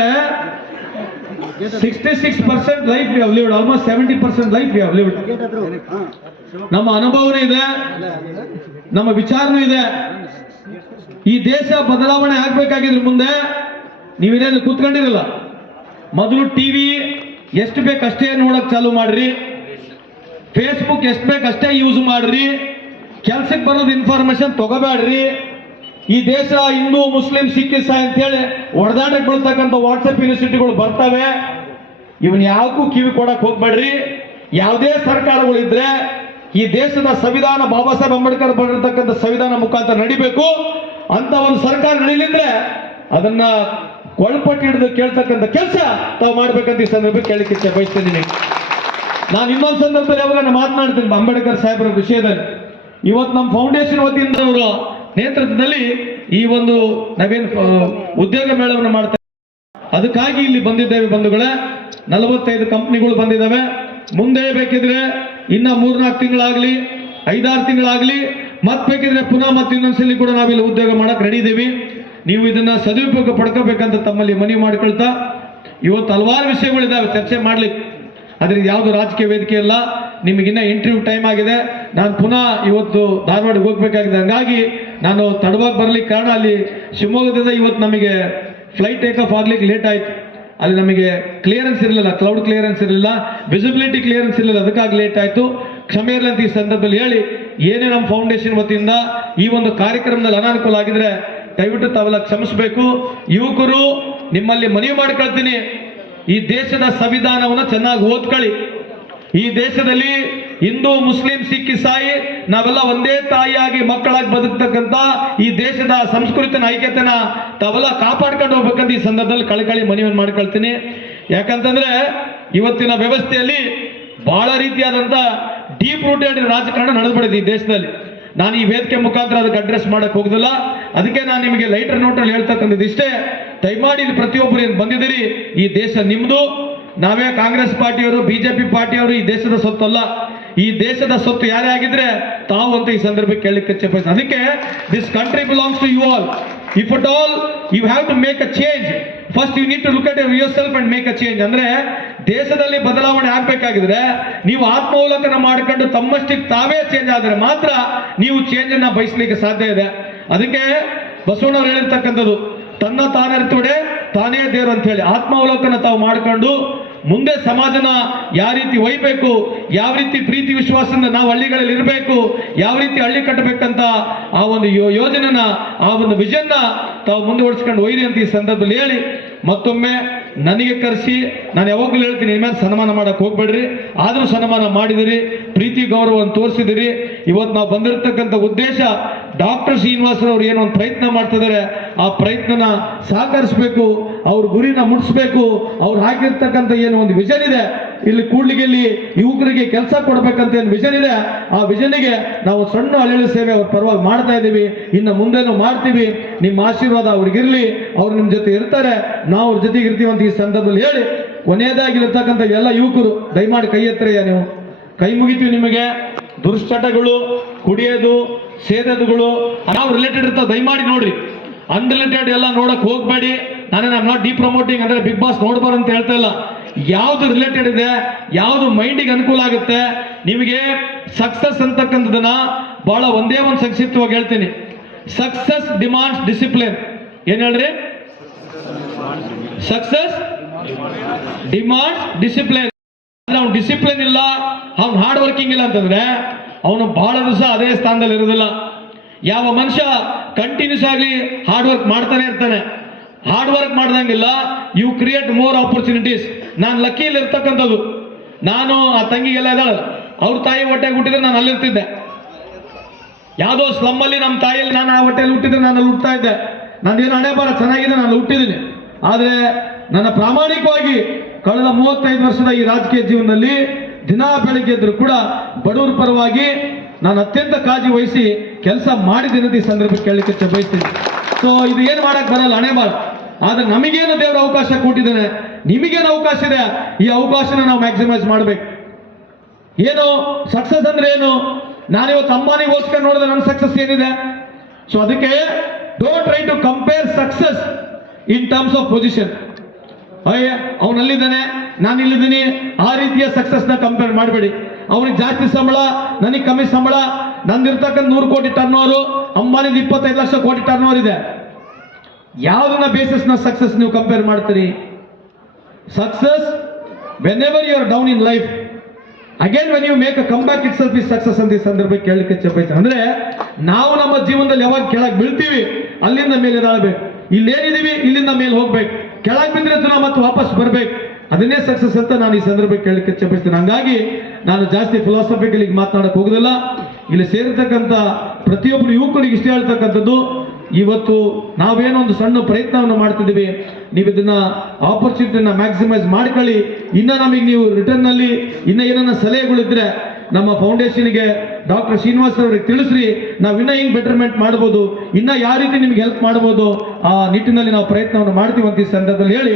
sixty six percent life we have lived almost seventy percent life we have lived ನಮ್ಮ ಅನುಭವನೂ ಇದೆ, ನಮ್ಮ ವಿಚಾರನೂ ಇದೆ. ಈ ದೇಶ ಬದಲಾವಣೆ ಆಗ್ಬೇಕಾಗಿದ್ರೆ ಮುಂದೆ ನೀವೇನೇನು ಕೂತ್ಕೊಂಡಿರಲ್ಲ. ಮೊದಲು ಟಿವಿ ಎಷ್ಟು ಬೇಕಷ್ಟೇ ನೋಡಕ್ ಚಾಲು ಮಾಡ್ರಿ. ಫೇಸ್ಬುಕ್ ಎಷ್ಟು ಬೇಕಷ್ಟೇ ಯೂಸ್ ಮಾಡ್ರಿ. ಕೆಲ್ಸಕ್ಕೆ ಬರೋದು ಇನ್ಫಾರ್ಮೇಶನ್ ತಗೋಬೇಡ್ರಿ. ಈ ದೇಶ ಹಿಂದೂ, ಮುಸ್ಲಿಂ, ಸಿಖ್ ಇಸಾಯಿ ಅಂತೇಳಿ ಹೊಡೆದಾಟಕ್ಕೆ ಬೀಳ್ತಕ್ಕಂಥ ವಾಟ್ಸಪ್ ಯೂನಿವರ್ಸಿಟಿಗಳು ಬರ್ತವೆ. ಇವನ್ ಯಾವಕ್ಕೂ ಕಿವಿ ಕೊಡಕ್ ಹೋಗ್ಬೇಡ್ರಿ. ಯಾವುದೇ ಸರ್ಕಾರಗಳಿದ್ರೆ ಈ ದೇಶದ ಸಂವಿಧಾನ ಬಾಬಾ ಸಾಹೇಬ್ ಅಂಬೇಡ್ಕರ್ ಬರ್ತಕ್ಕಂಥ ಸಂವಿಧಾನ ಮುಖಾಂತರ ನಡಿಬೇಕು. ಅಂತ ಒಂದು ಸರ್ಕಾರ ನಡೀಲಿದ್ರೆ ಅದನ್ನ ಕೊಳ್ಪಟ್ಟು ಹಿಡಿದು ಕೇಳ್ತಕ್ಕಂಥ ಕೆಲಸ ತಾವು ಮಾಡ್ಬೇಕಂತ ಈ ಸಂದರ್ಭಕ್ಕೆ ಕೇಳಲಿಕ್ಕೆ ಬಯಸ್ತಿದ್ದೀನಿ ನಾನು ಇನ್ನೊಂದು ಸಂದರ್ಭದಲ್ಲಿ ಯಾವಾಗ ನಾನು ಮಾತನಾಡ್ತೀನಿ ಅಂಬೇಡ್ಕರ್ ಸಾಹೇಬರ ವಿಷಯದಲ್ಲಿ. ಇವತ್ತು ನಮ್ಮ ಫೌಂಡೇಶನ್ ವತಿಯಿಂದ ಅವರ ನೇತೃತ್ವದಲ್ಲಿ ಈ ಒಂದು ನವೀನ್ ಉದ್ಯೋಗ ಮೇಳವನ್ನು ಮಾಡ್ತಾ ಅದಕ್ಕಾಗಿ ಇಲ್ಲಿ ಬಂದಿದ್ದೇವೆ ಬಂಧುಗಳೇ. ನಲವತ್ತೈದು ಕಂಪ್ನಿಗಳು ಬಂದಿದ್ದಾವೆ. ಮುಂದೆ ಬೇಕಿದ್ರೆ ಇನ್ನ ಮೂರ್ನಾಲ್ಕು ತಿಂಗಳಾಗ್ಲಿ, ಐದಾರು ತಿಂಗಳಾಗ್ಲಿ, ಮತ್ ಬೇಕಿದ್ರೆ ಪುನಃ ಮತ್ತೆ ಇನ್ನೊಂದ್ಸಲಿ ಕೂಡ ನಾವಿಲ್ಲಿ ಉದ್ಯೋಗ ಮಾಡಕ್ ರೆಡಿ ಇದ್ದೀವಿ ನೀವು ಇದನ್ನ ಸದುಪಯೋಗ ಪಡ್ಕೋಬೇಕಂತ ತಮ್ಮಲ್ಲಿ ಮನವಿ ಮಾಡ್ಕೊಳ್ತಾ ಇವತ್ತು ಹಲವಾರು ವಿಷಯಗಳಿದ್ದಾವೆ ಚರ್ಚೆ ಮಾಡ್ಲಿಕ್ಕೆ. ಅದ್ರಿಂದ ಯಾವುದು ರಾಜಕೀಯ ವೇದಿಕೆ ಇಲ್ಲ ನಿಮಗಿನ್ನ ಇಂಟರ್ವ್ಯೂ ಟೈಮ್ ಆಗಿದೆ. ನಾನು ಪುನಃ ಇವತ್ತು ಧಾರವಾಡಕ್ಕೆ ಹೋಗ್ಬೇಕಾಗಿದೆ. ಹಂಗಾಗಿ ನಾನು ತಡವಾಗಿ ಬರ್ಲಿಕ್ಕೆ ಕಾರಣ ಅಲ್ಲಿ ಶಿವಮೊಗ್ಗದಿಂದ ಇವತ್ತು ನಮಗೆ ಫ್ಲೈಟ್ ಟೇಕ್ ಆಫ್ ಆಗ್ಲಿಕ್ಕೆ ಲೇಟ್ ಆಯ್ತು. ಅಲ್ಲಿ ನಮಗೆ ಕ್ಲಿಯರೆನ್ಸ್ ಇರಲಿಲ್ಲ ಕ್ಲೌಡ್ ಕ್ಲಿಯರೆನ್ಸ್ ಇರಲಿಲ್ಲ ವಿಸಿಬಿಲಿಟಿ ಕ್ಲಿಯರೆನ್ಸ್ ಇರಲಿಲ್ಲ, ಅದಕ್ಕಾಗಿ ಲೇಟ್ ಆಯ್ತು. ಕ್ಷಮೆ ಇರಲಿ ಅಂತ ಈ ಸಂದರ್ಭದಲ್ಲಿ ಹೇಳಿ, ಏನೇ ನಮ್ಮ ಫೌಂಡೇಶನ್ ವತಿಯಿಂದ ಈ ಒಂದು ಕಾರ್ಯಕ್ರಮದಲ್ಲಿ ಅನಾನುಕೂಲ ಆಗಿದ್ರೆ ದಯವಿಟ್ಟು ತಾವೆಲ್ಲ ಕ್ಷಮಿಸಬೇಕು. ಯುವಕರು, ನಿಮ್ಮಲ್ಲಿ ಮನವಿ ಮಾಡ್ಕೊಳ್ತೀನಿ. ಈ ದೇಶದ ಸಂವಿಧಾನವನ್ನು ಚೆನ್ನಾಗಿ ಓದ್ಕೊಳ್ಳಿ. ಈ ದೇಶದಲ್ಲಿ ಹಿಂದೂ ಮುಸ್ಲಿಂ ಸಿಖ್ ಇಸಾಯಿ ನಾವೆಲ್ಲ ಒಂದೇ ತಾಯಿಯಾಗಿ ಮಕ್ಕಳಾಗಿ ಬದುಕ್ತಕ್ಕಂಥ ಈ ದೇಶದ ಸಂಸ್ಕೃತಿನ ಐಕ್ಯತೆನ ತಾವೆಲ್ಲ ಕಾಪಾಡ್ಕೊಂಡು ಹೋಗ್ಬೇಕಂತ ಈ ಸಂದರ್ಭದಲ್ಲಿ ಕಳಕಳಿ ಮನವಿಯನ್ನು ಮಾಡ್ಕೊಳ್ತೀನಿ. ಯಾಕಂತಂದ್ರೆ ಇವತ್ತಿನ ವ್ಯವಸ್ಥೆಯಲ್ಲಿ ಬಹಳ ರೀತಿಯಾದಂಥ ಡೀಪ್ ರೂಟೆಡ್ ರಾಜಕಾರಣ ನಡೆದ್ಬಿಡಿದೆ ಈ ದೇಶದಲ್ಲಿ. ನಾನು ಈ ವೇದಿಕೆ ಮುಖಾಂತರ ಅದಕ್ಕೆ ಅಡ್ರೆಸ್ ಮಾಡಕ್ ಹೋಗುದಿಲ್ಲ. ಅದಕ್ಕೆ ನಾನು ನಿಮಗೆ ಲೈಟರ್ ನೋಟಲ್ಲಿ ಹೇಳ್ತಕ್ಕಂಥದ್ದು ಇಷ್ಟೇ. ದಯಮಾಡಿ ಇಲ್ಲಿ ಪ್ರತಿಯೊಬ್ಬರು ಏನು ಬಂದಿದ್ದೀರಿ, ಈ ದೇಶ ನಿಮ್ಮದು ನಾವೇ ಕಾಂಗ್ರೆಸ್ ಪಾರ್ಟಿಯವರು ಬಿಜೆಪಿ ಪಾರ್ಟಿಯವರು ಈ ದೇಶದ ಸೊತ್ತು ಅಲ್ಲ ಈ ದೇಶದ ಸೊತ್ತು ಯಾರೇ ಆಗಿದ್ರೆ ತಾವು ಅಂತ ಈ ಸಂದರ್ಭಕ್ಕೆ ಕೇಳಲಿಕ್ಕೆ ಚೇಪಸ್ ಅದಕ್ಕೆ this country belongs to you all if at all you have to make a change first you need to look at yourself and make a change ಅಂದ್ರೆ ದೇಶದಲ್ಲಿ ಬದಲಾವಣೆ ಆಗ್ಬೇಕಾಗಿದ್ರೆ ನೀವು ಆತ್ಮಾವಲೋಕನ ಮಾಡ್ಕೊಂಡು ತಮ್ಮಷ್ಟಿಗೆ ತಾವೇ ಚೇಂಜ್ ಆದರೆ ಮಾತ್ರ ನೀವು ಚೇಂಜ್ ಅನ್ನ ಬಯಸಲಿಕ್ಕೆ ಸಾಧ್ಯ ಇದೆ. ಅದಕ್ಕೆ ಬಸವಣ್ಣವ್ರು ಹೇಳಿರ್ತಕ್ಕಂಥದ್ದು, ತನ್ನ ತಾನರಿತುಡೆ ತಾನೇ ದೇವರು ಅಂತ ಹೇಳಿ. ಆತ್ಮಾವಲೋಕನ ತಾವು ಮಾಡ್ಕೊಂಡು ಮುಂದೆ ಸಮಾಜನ ಯಾವ ರೀತಿ ಒಯ್ಬೇಕು, ಯಾವ ರೀತಿ ಪ್ರೀತಿ ವಿಶ್ವಾಸದಿಂದ ನಾವು ಹಳ್ಳಿಗಳಲ್ಲಿ ಇರಬೇಕು, ಯಾವ ರೀತಿ ಹಳ್ಳಿ ಕಟ್ಟಬೇಕಂತ ಆ ಒಂದು ಯೋಜನೆನ, ಆ ಒಂದು ವಿಷನ್ನ ತಾವು ಮುಂದುವರಿಸ್ಕೊಂಡು ಒಯ್ರಿ ಅಂತ ಈ ಸಂದರ್ಭದಲ್ಲಿ ಹೇಳಿ, ಮತ್ತೊಮ್ಮೆ ನನಗೆ ಕರೆಸಿ, ನಾನು ಯಾವಾಗಲೂ ಹೇಳ್ತೀನಿ, ಇನ್ಮೇಲೆ ಸನ್ಮಾನ ಮಾಡಕ್ಕೆ ಹೋಗ್ಬೇಡ್ರಿ, ಆದರೂ ಸನ್ಮಾನ ಮಾಡಿದಿರಿ, ಪ್ರೀತಿ ಗೌರವವನ್ನು ತೋರಿಸಿದಿರಿ. ಇವತ್ತು ನಾವು ಬಂದಿರತಕ್ಕಂಥ ಉದ್ದೇಶ ಡಾಕ್ಟರ್ ಶ್ರೀನಿವಾಸರವ್ರು ಏನೋ ಒಂದು ಪ್ರಯತ್ನ ಮಾಡ್ತಿದ್ದಾರೆ ಆ ಪ್ರಯತ್ನನ ಸಹಕರಿಸಬೇಕು ಅವ್ರ ಗುರಿನ ಮುಟ್ಟಿಸ್ಬೇಕು ಅವ್ರು ಹಾಕಿರ್ತಕ್ಕಂಥ ಏನು ಒಂದು ವಿಷನ್ ಇದೆ, ಇಲ್ಲಿ ಕೂಡ್ಲಿಗೆಲ್ಲಿ ಯುವಕರಿಗೆ ಕೆಲಸ ಕೊಡ್ಬೇಕಂತ ಏನು ವಿಷನ್ ಇದೆ, ಆ ವಿಷನ್ಗೆ ನಾವು ಸಣ್ಣ ಅಳಿಲು ಸೇವೆ ಅವ್ರ ಪರವಾಗಿ ಮಾಡ್ತಾ ಇದ್ದೀವಿ, ಇನ್ನು ಮುಂದೇನು ಮಾಡ್ತೀವಿ, ನಿಮ್ಮ ಆಶೀರ್ವಾದ ಅವ್ರಿಗಿರಲಿ, ಅವ್ರು ನಿಮ್ಮ ಜೊತೆ ಇರ್ತಾರೆ, ನಾವು ಅವ್ರ ಜೊತೆಗೆ ಇರ್ತೀವಿ ಅಂತ ಈ ಸಂದರ್ಭದಲ್ಲಿ ಹೇಳಿ ಕೊನೆಯದಾಗಿರ್ತಕ್ಕಂಥ ಎಲ್ಲ ಯುವಕರು, ದಯಮಾಡಿ ಕೈ ಎತ್ತರೆಯ ನೀವು. ಕೈ ಮುಗಿತೀವಿ ನಿಮಗೆ ದುಶ್ಚಟಗಳು ಕುಡಿಯೋದು, ಸೇದದುಗಳು ನಾವು ರಿಲೇಟೆಡ್ ಇರ್ತಾವೆ, ದಯಮಾಡಿ ನೋಡ್ರಿ. ಅನ್ರಿಲೇಟೆಡ್ ಎಲ್ಲ ನೋಡಕ್ ಹೋಗ್ಬೇಡಿ. ನಾನೇ ನಾಟ್ ಡಿ ಪ್ರಮೋಟಿಂಗ್ ಅಂದ್ರೆ ಬಿಗ್ ಬಾಸ್ ನೋಡ್ಬಾರ ಅಂತ ಹೇಳ್ತಾ ಇಲ್ಲ. ಯಾವ್ದು ರಿಲೇಟೆಡ್ ಇದೆ, ಯಾವ್ದು ಮೈಂಡಿಗೆ ಅನುಕೂಲ ಆಗುತ್ತೆ, ನಿಮಗೆ ಸಕ್ಸಸ್ ಅಂತಕ್ಕಂಥದನ್ನ ಬಹಳ ಒಂದೇ ಒಂದು ಸಂಕ್ಷಿಪ್ತವಾಗಿ ಹೇಳ್ತೀನಿ. ಸಕ್ಸಸ್ ಡಿಮಾಂಡ್ಸ್ ಡಿಸಿಪ್ಲಿನ್ ಏನ್ ಹೇಳ್ರಿ? ಸಕ್ಸಸ್ ಡಿಮಾಂಡ್ಸ್ ಡಿಸಿಪ್ಲಿನ್ ಅವ್ನು ಡಿಸಿಪ್ಲಿನ್ ಇಲ್ಲ, ಅವ್ನು ಹಾರ್ಡ್ ವರ್ಕಿಂಗ್ ಇಲ್ಲ ಅಂತಂದ್ರೆ, ಅವನು ಬಹಳ ದಿವಸ ಅದೇ ಸ್ಥಾನದಲ್ಲಿ ಇರೋದಿಲ್ಲ ಯಾವ ಮನುಷ್ಯ ಕಂಟಿನ್ಯೂಸ್ ಆಗಿ ಹಾರ್ಡ್ ವರ್ಕ್ ಮಾಡ್ತಾನೆ ಇರ್ತಾನೆ. ಹಾರ್ಡ್ ವರ್ಕ್ ಮಾಡ್ದಂಗಿಲ್ಲ ಯು ಕ್ರಿಯೇಟ್ ಮೋರ್ ಆಪರ್ಚುನಿಟೀಸ್ ನಾನು ಲಕ್ಕಿಯಲ್ಲಿ ಇರ್ತಕ್ಕಂಥದ್ದು. ನಾನು ಆ ತಂಗಿಗೆಲ್ಲ ಇದ್ದಾಳೆ, ಅವ್ರ ತಾಯಿ ಹೊಟ್ಟೆಗೆ ಹುಟ್ಟಿದ್ರೆ ನಾನು ಅಲ್ಲಿರ್ತಿದ್ದೆ. ಯಾವುದೋ ಸ್ಲಮ್ಮಲ್ಲಿ ನಮ್ಮ ತಾಯಿಯಲ್ಲಿ ನಾನು ಆ ಹೊಟ್ಟೆಯಲ್ಲಿ ಹುಟ್ಟಿದ್ರೆ ನಾನು ಅಲ್ಲಿ ಹುಟ್ತಾ ಇದ್ದೆ. ನಂದೇನು ಹಣೆ ಬರ ಚೆನ್ನಾಗಿದೆ, ನಾನು ಹುಟ್ಟಿದ್ದೀನಿ. ಆದರೆ ನನ್ನ ಪ್ರಾಮಾಣಿಕವಾಗಿ ಕಳೆದ ಮೂವತ್ತೈದು ವರ್ಷದ ಈ ರಾಜಕೀಯ ಜೀವನದಲ್ಲಿ ದಿನಾ ಬೆಳಗ್ಗೆ ಇದ್ದರೂ ಕೂಡ ಬಡವರ ಪರವಾಗಿ ನಾನು ಅತ್ಯಂತ ಕಾಳಜಿ ವಹಿಸಿ ಕೆಲಸ ಮಾಡಿದ್ದೀನಿ ಈ ಸಂದರ್ಭಕ್ಕೆ ಕೇಳಲಿಕ್ಕೆ ಬಯಸ್ತೀನಿ. ಸೊ ಇದು ಏನು ಮಾಡಕ್ ಬರಲ್ಲ, ಹಣೆ ಬಾಳ ಆದ್ರೆ ನಮಗೇನು ದೇವರ ಅವಕಾಶ ಕೊಟ್ಟಿದ್ದಾನೆ? ನಿಮಗೇನು ಅವಕಾಶ ಇದೆ? ಈ ಅವಕಾಶನ ನಾವು ಮ್ಯಾಕ್ಸಿಮೈಸ್ ಮಾಡಬೇಕು. ಏನು? ಸಕ್ಸಸ್ ಅಂದ್ರೆ ಏನು? ನಾನಿವತ್ತು ಅಂಬಾನಿಗೋಸ್ಕರ ನೋಡಿದ್ರೆ ನನ್ನ ಸಕ್ಸಸ್ ಏನಿದೆ? ಸೊ ಅದಕ್ಕೆ don't try to compare success in terms of position ಅಯ್ಯ, ಅವನಲ್ಲಿದ್ದಾನೆ ನಾನು ಇಲ್ಲಿದ್ದೀನಿ ಆ ರೀತಿಯ ಸಕ್ಸಸ್ನ ಕಂಪೇರ್ ಮಾಡಬೇಡಿ. ಅವನಿಗೆ ಜಾಸ್ತಿ ಸಂಬಳ, ನನಗೆ ಕಮ್ಮಿ ಸಂಬಳ, ನಂದಿರ್ತಕ್ಕಂಥ ನೂರು ಕೋಟಿ ಟರ್ನ್ ಓವರು ಅಂಬಾನಿದ ಇಪ್ಪತ್ತೈದು ಲಕ್ಷ ಕೋಟಿ ಟರ್ನ್ ಓವರ್ ಇದೆ. ಯಾವುದನ್ನ ಬೇಸಿಸ್ನ ಸಕ್ಸಸ್ ನೀವು ಕಂಪೇರ್ ಮಾಡ್ತೀರಿ? Success whenever you are down in life again when you make a comeback itself success ಅಂತ ಈ ಸಂದರ್ಭ ಕೇಳಲಿಕ್ಕೆ ಚಪ್ಪೈತೆ ಅಂದ್ರೆ, ನಾವು ನಮ್ಮ ಜೀವನದಲ್ಲಿ ಯಾವಾಗ ಕೆಳಗೆ ಬೀಳ್ತೀವಿ, ಅಲ್ಲಿಂದ ಮೇಲೆ ಎದಾಳ್ಬೇಕು ಇಲ್ಲೇನಿದೀವಿ, ಇಲ್ಲಿಂದ ಮೇಲೆ ಹೋಗ್ಬೇಕು. ಕೆಳಗೆ ಬಿದ್ದರೆ ಮತ್ತೆ ವಾಪಸ್ ಬರ್ಬೇಕು. ಅದನ್ನೇ ಸಕ್ಸಸ್ ಅಂತ ನಾನು ಈ ಸಂದರ್ಭಕ್ಕೆ ಕೇಳಲಿಕ್ಕೆ ಚಪ್ಪಿಸ್ತೇನೆ ಹಂಗಾಗಿ ನಾನು ಜಾಸ್ತಿ ಫಿಲಾಸಫಿಕಲ್ ಈಗ ಮಾತನಾಡಕ್ಕೆ ಹೋಗೋದಿಲ್ಲ. ಇಲ್ಲಿ ಸೇರಿರ್ತಕ್ಕಂಥ ಪ್ರತಿಯೊಬ್ಬರು ಯುವಕರಿಗೆ ಇಷ್ಟ ಹೇಳ್ತಕ್ಕಂಥದ್ದು, ಇವತ್ತು ನಾವೇನೋ ಒಂದು ಸಣ್ಣ ಪ್ರಯತ್ನವನ್ನು ಮಾಡ್ತಿದ್ದೀವಿ. ನೀವು ಇದನ್ನ ಆಪರ್ಚುನಿಟಿನ ಮ್ಯಾಕ್ಸಿಮೈಸ್ ಮಾಡ್ಕೊಳ್ಳಿ. ಇನ್ನ ನಮಗೆ ನೀವು ರಿಟರ್ನ್ನಲ್ಲಿ ಇನ್ನ ಏನನ್ನ ಸಲಹೆಗಳಿದ್ರೆ ನಮ್ಮ ಫೌಂಡೇಶನ್ಗೆ ಡಾಕ್ಟರ್ ಶ್ರೀನಿವಾಸ್ ಅವರಿಗೆ ತಿಳಿಸ್ರಿ. ನಾವು ಇನ್ನೂ ಹೆಂಗ್ ಬೆಟರ್ಮೆಂಟ್ ಮಾಡ್ಬೋದು, ಇನ್ನೂ ಯಾವ ರೀತಿ ನಿಮ್ಗೆ ಹೆಲ್ಪ್ ಮಾಡ್ಬೋದು, ಆ ನಿಟ್ಟಿನಲ್ಲಿ ನಾವು ಪ್ರಯತ್ನವನ್ನು ಮಾಡ್ತೀವಿ ಅಂತ ಈ ಸಂದರ್ಭದಲ್ಲಿ ಹೇಳಿ,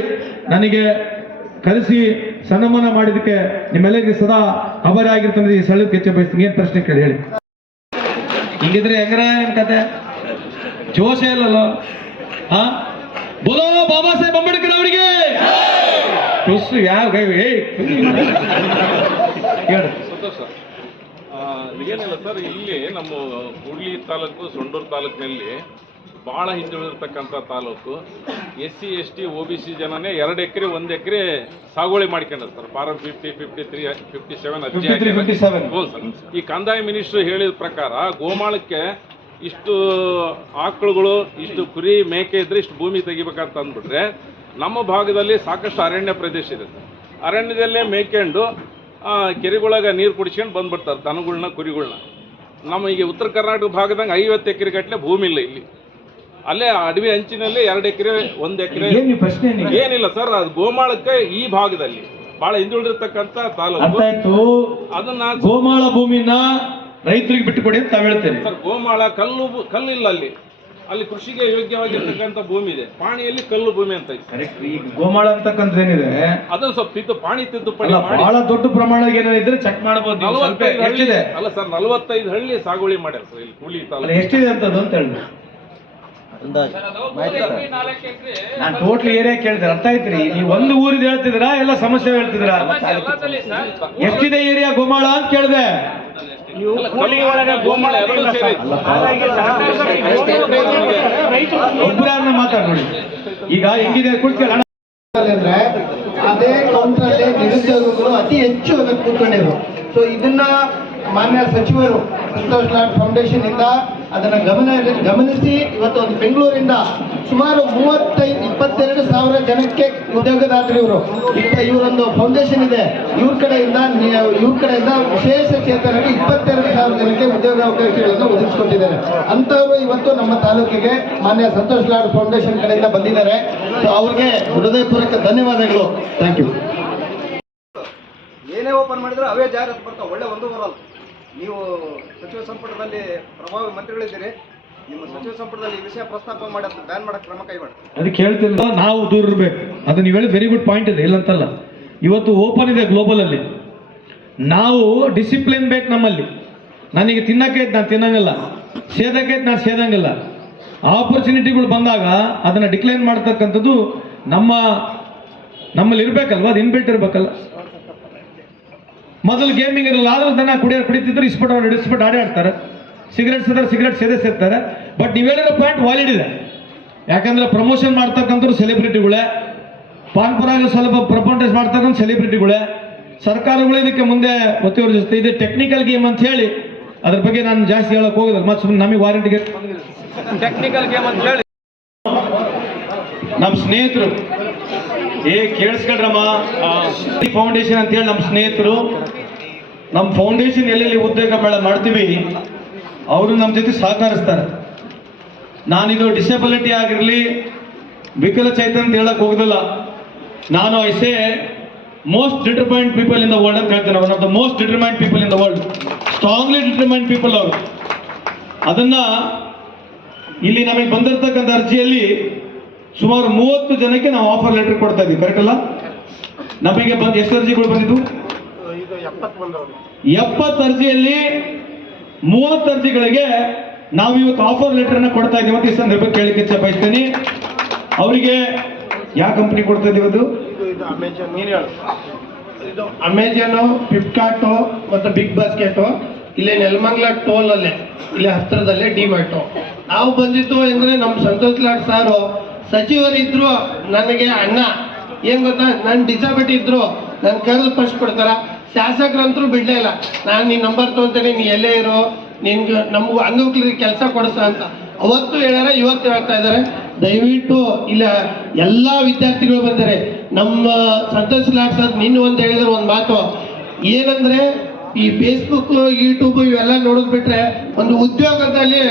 ನನಗೆ ಕರೆಸಿ ಸನ್ಮಾನ ಮಾಡಿದಕ್ಕೆ ನಿಮ್ಮೆಲ್ಲರಿಗೆ ಸದಾ ಅಭಾರಿ ಆಗಿರ್ತದೆ ಈ ಸ್ಥಳಕ್ಕೆ ಹೆಚ್ಚು ಬಯಸ್ತೀನಿ. ಏನ್ ಪ್ರಶ್ನೆ ಕೇಳಿ, ಹೇಳಿ. ಹಿಂಗಿದ್ರೆ ಹೆಂಗ್ರ ಏನ್ ಕತೆ? ಜೋಶ ಇಲ್ಲಲ್ಲ? ಹಾ ಬೋಲೋ ಬಾಬಾ ಸಾಹೇಬ್ ಅಂಬೇಡ್ಕರ್ ಅವರಿಗೆ! ಯಾವ ಹೇಳು. ಏನಿಲ್ಲ ಸರ್, ಇಲ್ಲಿ ನಮ್ಮ ಹುಡ್ಲಿ ತಾಲೂಕು, ಸೊಂಡೂರು ತಾಲೂಕಿನಲ್ಲಿ ಭಾಳ ಹಿಂದುಳಿದಿರ್ತಕ್ಕಂಥ taluk. S C S T O B C ಜನನೇ ಎರಡು ಎಕರೆ ಒಂದು ಎಕರೆ ಸಾಗುವಳಿ ಮಾಡ್ಕೊಂಡಿರ್ತಾರೆ. Sir form fifty fifty three fifty seven ಅರ್ಜಿ 53, ಹಾಕ್ಯಾರ. 57. ಹ್ಞೂ ಸರ್. ಈ ಕಂದಾಯ ಮಿನಿಸ್ಟ್ರು ಹೇಳಿದ ಪ್ರಕಾರ ಗೋಮಾಳಕ್ಕೆ ಇಷ್ಟು ಆಕಳುಗಳು ಇಷ್ಟು ಕುರಿ ಮೇಕೆ ಇದ್ರೆ ಇಷ್ಟು ಭೂಮಿ ತೆಗಿಬೇಕಂತ ಅಂದ್ಬಿಟ್ರೆ ನಮ್ಮ ಭಾಗದಲ್ಲಿ ಸಾಕಷ್ಟು ಅರಣ್ಯ ಪ್ರದೇಶ ಇದೆ. ಸರ್ ಅರಣ್ಯದಲ್ಲೇ ಮೇಕೆಂಡು ಕೆರೆಗಳಾಗ ನೀರು ಕುಡಿಸ್ಕೊಂಡು ಬಂದ್ಬಿಡ್ತಾರೆ ದನಗಳ್ನ ಕುರಿಗಳನ್ನ ನಮ್ಮ ಈಗ ಉತ್ತರ ಕರ್ನಾಟಕ ಭಾಗದಂಗೆ ಐವತ್ತು ಎಕರೆ ಗಟ್ಟಲೆ ಭೂಮಿ ಇಲ್ಲ ಇಲ್ಲಿ. ಅಲ್ಲೇ ಅಡವಿ ಅಂಚಿನಲ್ಲಿ ಎರಡು ಎಕರೆ ಒಂದು ಎಕರೆ? ಏನಿಲ್ಲ ಸರ್ ಅದು ಗೋಮಾಳಕ್ಕೆ ಈ ಭಾಗದಲ್ಲಿ. ಬಹಳ ಹಿಂದುಳಿದಿರ್ತಕ್ಕಂತ ತಾಲೂಕು. ಅದನ್ನ ಗೋಮಾಳ ಭೂಮಿನ ರೈತರಿಗೆ ಬಿಟ್ಟುಕೊಡಿ ಅಂತ ಹೇಳ್ತೇನೆ. ಸರ್ ಗೋಮಾಳ ಕಲ್ಲು ಕಲ್ಲು ಕಲ್ಲಿಲ್ಲ ಅಲ್ಲಿ. ಅಲ್ಲಿ ಕೃಷಿಗೆ ಯೋಗ್ಯವಾಗಿರ್ತಕ್ಕಂಥ ಭೂಮಿ ಇದೆ. ಪಾಣಿಯಲ್ಲಿ ಕಲ್ಲು ಭೂಮಿ ಅಂತ ಇದೆ ಗೋಮಾಳ ಅಂತಕ್ಕಂಥ ಏನಿದೆ? ಅದನ್ನ ಸ್ವಲ್ಪ ತಿದ್ದು ಪಾಣಿ ತಿದ್ದುಪಡಿ ಬಹಳ ದೊಡ್ಡ ಪ್ರಮಾಣ ಏನಿದ್ರೆ ಚೆಕ್ ಮಾಡಬಹುದು ನಲವತ್ತೈದು ಹಳ್ಳಿ ಅಲ್ಲ ಸರ್ ನಲವತ್ತೈದು ಹಳ್ಳಿ ಸಾಗುವಳಿ ಮಾಡ್ಯಾರ ಸರ್ ಇಲ್ಲಿ ಕೂಲಿ ತಾಲೂಕು. ಎಷ್ಟಿದೆ ಅಂತದ್ದು ಅಂತ ಹೇಳಿ ನಾನು ಟೋಟಲ್ ಏರಿಯಾ ಕೇಳಿದ್ರೆ ಅರ್ಥ ಆಯ್ತ್ರಿ ನೀವು ಒಂದು ಊರಿದ ಹೇಳ್ತಿದ್ರಾ ಎಲ್ಲ ಸಮಸ್ಯೆ ಹೇಳ್ತಿದ್ರಾ ಎಷ್ಟಿದೆ ಏರಿಯಾ ಗೋಮಾಳ ಅಂತ ಕೇಳಿದೆ ಉದಾಹರಣೆ ಒಬ್ಬರನ್ನ ಮಾತಾಡ್ಬೇಡಿ ಈಗ ಹೆಂಗಿದೆ ಕುಳಿತಲ್ಲ ಅಂದ್ರೆ ಅದೇ ಕೌಂಟ್ರಲ್ಲಿ ನಿರುದ್ಯೋಗಗಳು ಅತಿ ಹೆಚ್ಚು ಅದಕ್ಕೆ ಕೂತ್ಕೊಂಡಿದ್ರು ಸೊ ಇದನ್ನ ಮಾನ್ಯ ಸಚಿವರು ಸಂತೋಷ್ ಲಾಡ್ ಫೌಂಡೇಶನ್ ಇಂದ ಅದನ್ನ ಗಮನ ಗಮನಿಸಿ ಇವತ್ತು ಒಂದು ಬೆಂಗಳೂರಿಂದ ಸುಮಾರು ಮೂವತ್ತೈದು ಇಪ್ಪತ್ತೆರಡು ಸಾವಿರ ಜನಕ್ಕೆ ಉದ್ಯೋಗದಾತರು ಇವರು. ಇವರೊಂದು ಫೌಂಡೇಶನ್ ಇದೆ. ಇವ್ರ ಕಡೆಯಿಂದ ಇವ್ರ ಕಡೆಯಿಂದ ವಿಶೇಷ ಚೇತನಕ್ಕೆ ಇಪ್ಪತ್ತೆರಡು ಸಾವಿರ ಜನಕ್ಕೆ ಉದ್ಯೋಗಾವಕಾಶಗಳನ್ನು ಒದಗಿಸ್ಕೊಟ್ಟಿದ್ದಾರೆ. ಅಂಥವರು ಇವತ್ತು ನಮ್ಮ ತಾಲೂಕಿಗೆ ಮಾನ್ಯ ಸಂತೋಷ್ ಲಾಡ್ ಫೌಂಡೇಶನ್ ಕಡೆಯಿಂದ ಬಂದಿದ್ದಾರೆ. ಸೊ ಅವ್ರಿಗೆ ಹೃದಯಪೂರ್ವಕ ಧನ್ಯವಾದಗಳು. ಥ್ಯಾಂಕ್ ಯು ಏನೇ ಓಪನ್ ಮಾಡಿದ್ರೆ ಅವೇ ಜಾಹೀರಾತು ಬರ್ತಾವೆ ಒಳ್ಳೆ ಒಂದು ಬರಲ್ಲ ನೀವು ಸಚಿವ ಸಂಪುಟದಲ್ಲಿ ಪ್ರಭಾವಿ ಮಂತ್ರಿಗಳಿದ್ದೀರಿ. ನಿಮ್ಮ ಸಚಿವ ಸಂಪುಟದಲ್ಲಿ ಈ ವಿಷಯ ಪ್ರಸ್ತಾಪ ಮಾಡಿ ಅದನ್ನ ಬ್ಯಾನ್ ಮಾಡಕ್ಕೆ ಕ್ರಮ ಕೈಗೊಳ್ಳಿ. ಅದಕ್ಕೆ ಹೇಳ್ತಿಲ್ಲ ನಾವು ದೂರ ಇರಬೇಕು. ಅದು ನೀವು ಹೇಳಿ ವೆರಿ ಗುಡ್ ಪಾಯಿಂಟ್ ಇದೆ, ಇಲ್ಲಂತಲ್ಲ. ಇವತ್ತು ಓಪನ್ ಇದೆ ಗ್ಲೋಬಲ್ ಅಲ್ಲಿ. ನಾವು ಡಿಸಿಪ್ಲಿನ್ ಬೇಕು ನಮ್ಮಲ್ಲಿ. ನನಗೆ ತಿನ್ನಕ್ಕೆ ನಾನು ತಿನ್ನಂಗಿಲ್ಲ. ಸೇದಕ್ಕೆ ನಾನು ಸೇದಂಗಿಲ್ಲ. ಆಪರ್ಚುನಿಟಿಗಳು ಬಂದಾಗ ಅದನ್ನು ಡಿಕ್ಲೈನ್ ಮಾಡ್ತಕ್ಕಂಥದ್ದು ನಮ್ಮ ನಮ್ಮಲ್ಲಿ ಇರಬೇಕಲ್ವ? ಅದು ಇನ್ಬಿಲ್ಟ್ ಇರಬೇಕಲ್ಲ. ಮೊದಲು ಗೇಮಿಂಗ್ ಇರಲಿಲ್ಲ ಆದ್ರೂ ದನ ಕುಡಿಯೋರು ಕುಡಿತಿದ್ರು ಇಸ್ಪಟ್ ಅವ್ರು ಇಸ್ಪಟ್ ಆಡಿ ಆಡ್ತಾರೆ. ಸಿಗರೇಟ್ ಸೇದ್ರೆ ಸಿಗರೇಟ್ ಸೇದೇ ಸೇರ್ತಾರೆ ಬಟ್ ನೀವು ಹೇಳಿರೋ ಪಾಯಿಂಟ್ ವಾಲಿಡ್ ಇದೆ. ಯಾಕಂದ್ರೆ ಪ್ರಮೋಷನ್ ಮಾಡ್ತಕ್ಕಂಥವ್ರು ಸೆಲೆಬ್ರಿಟಿಗಳೇ ಪಾನ್ಪರಾಗ ಸ್ವಲ್ಪ ಪ್ರಪೋಟೈಸ್ ಮಾಡ್ತಕ್ಕಂಥ ಸೆಲೆಬ್ರಿಟಿಗಳೇ ಸರ್ಕಾರಗಳು ಇದಕ್ಕೆ ಮುಂದೆ ಒತ್ತಿ ಜೊತೆ ಇದೆ ಟೆಕ್ನಿಕಲ್ ಗೇಮ್ ಅಂತ ಹೇಳಿ ಅದ್ರ ಬಗ್ಗೆ ನಾನು ಜಾಸ್ತಿ ಹೇಳಕ್ ಹೋಗಿದ್ರೆ ಮತ್ತೆ ಸುಮ್ಮನೆ ನಮಗೆ ವಾರಂಟಿಗೆ ಟೆಕ್ನಿಕಲ್ ಗೇಮ್ ಅಂತ ಹೇಳಿ. ನಮ್ಮ ಸ್ನೇಹಿತರು. ಏ ಕೇಳಿಸ್ಕೊಳ್ರಮ್ಮ ಫೌಂಡೇಶನ್ ಅಂತ ಹೇಳಿ ನಮ್ಮ ಸ್ನೇಹಿತರು. ನಮ್ಮ ಫೌಂಡೇಶನ್ ಎಲ್ಲೆಲ್ಲಿ ಉದ್ಯೋಗ ಮೇಳ ಮಾಡ್ತೀವಿ, ಅವರು ನಮ್ಮ ಜೊತೆ ಸಹಕರಿಸ್ತಾರೆ. ನಾನಿದು ಡಿಸೆಬಿಲಿಟಿ ಆಗಿರಲಿ ವಿಕಲಚೇತನ ಅಂತ ಹೇಳಕ್ ಹೋಗೋದಿಲ್ಲ. ನಾನು I say most determined people in the world ಅಂತ ಹೇಳ್ತೇನೆ one of the most determined people in the world strongly determined people ಅವರು. ಅದನ್ನ ಇಲ್ಲಿ ನಮಗೆ ಬಂದಿರತಕ್ಕಂಥ ಅರ್ಜಿಯಲ್ಲಿ ಸುಮಾರು ಮೂವತ್ತು ಜನಕ್ಕೆ ನಾವು ಆಫರ್ ಲೆಟರ್ ಕೊಡ್ತಾ ಇದ್ದೀವಿ ಕರೆಕ್ಟ್ ಅಲ್ಲ? ನಮಗೆ ಬಂದು, ಎಷ್ಟು ಅರ್ಜಿಗಳು ಬಂದಿದ್ದು? ಎಪ್ಪತ್ತು ಅರ್ಜಿಯಲ್ಲಿ ಮೂವತ್ತು ಅರ್ಜಿಗಳಿಗೆ ನಾವು ಇವತ್ತು ಆಫರ್ ಲೆಟರ್ನ ಕೊಡ್ತಾ ಇದ್ದೀವಿ. ಅಂತ ಈ ಸಂದರ್ಭ ಕೇಳಕ್ಕೆ ಇಚ್ಛೆ ಬಯಸ್ತೀನಿ ಅವರಿಗೆ ಯಾವ ಕಂಪನಿ ಕೊಡ್ತಾ ಇದೀವಿ ಅದು? ಇದು ಅಮೆಜಾನು ಫ್ಲಿಪ್ಕಾರ್ಟು ಮತ್ತು ಬಿಗ್ ಬಾಸ್ಕೆಟು ಇಲ್ಲೇ ನೆಲಮಂಗ್ಲ ಟೋಲ್ ಅಲ್ಲೇ ಇಲ್ಲೇ ಹತ್ತಿರದಲ್ಲೇ ಡಿಮಾರ್ಟು ನಾವು ಬಂದಿದ್ದು ಅಂದರೆ ನಮ್ಮ ಸಂತೋಷ್ ಲಾಡ್ ಸಾರು ಸಚಿವರಿದ್ರು ನನಗೆ ಅಣ್ಣ. ಏನು ಗೊತ್ತಾ? ನನ್ನ ಡಿಸಬಿಲಿಟಿ ಇದ್ರು ನನ್ನ ಕರೆದು ಫಸ್ಟ್ ಕೊಡ್ತಾರ? ಶಾಸಕರಂತರೂ ಬಿಡಲೇ ಇಲ್ಲ. ನಾನು ನಿನ್ನ ನಂಬರ್ ತೊಗೊಂತೀನಿ ನೀ ಎಲ್ಲೇ ಇರೋ, ನಿನ್ಗೆ ನಮ್ಗೆ ಅಂಗವಿಕಲರಿಗೆ ಕೆಲಸ ಕೊಡಿಸ ಅಂತ. ಅವತ್ತು ಹೇಳ್ಯಾರ, ಇವತ್ತು ಹೇಳ್ತಾ ಇದ್ದಾರೆ ದಯವಿಟ್ಟು ಇಲ್ಲ, ಎಲ್ಲ ವಿದ್ಯಾರ್ಥಿಗಳು ಬಂದರೆ, ನಮ್ಮ ಸಂತೋಷ್ ಲಾಡ್ ಸರ್ ನಿನ್ನ ಒಂದು ಹೇಳಿದ್ರೆ, ಒಂದು ಮಾತು. ಏನಂದ್ರೆ, ಈ ಫೇಸ್ಬುಕ್ ಯೂಟ್ಯೂಬ್ ಇವೆಲ್ಲ ನೋಡೋದ್ ಬಿಟ್ರೆ, ಒಂದು ಉದ್ಯೋಗದಲ್ಲಿ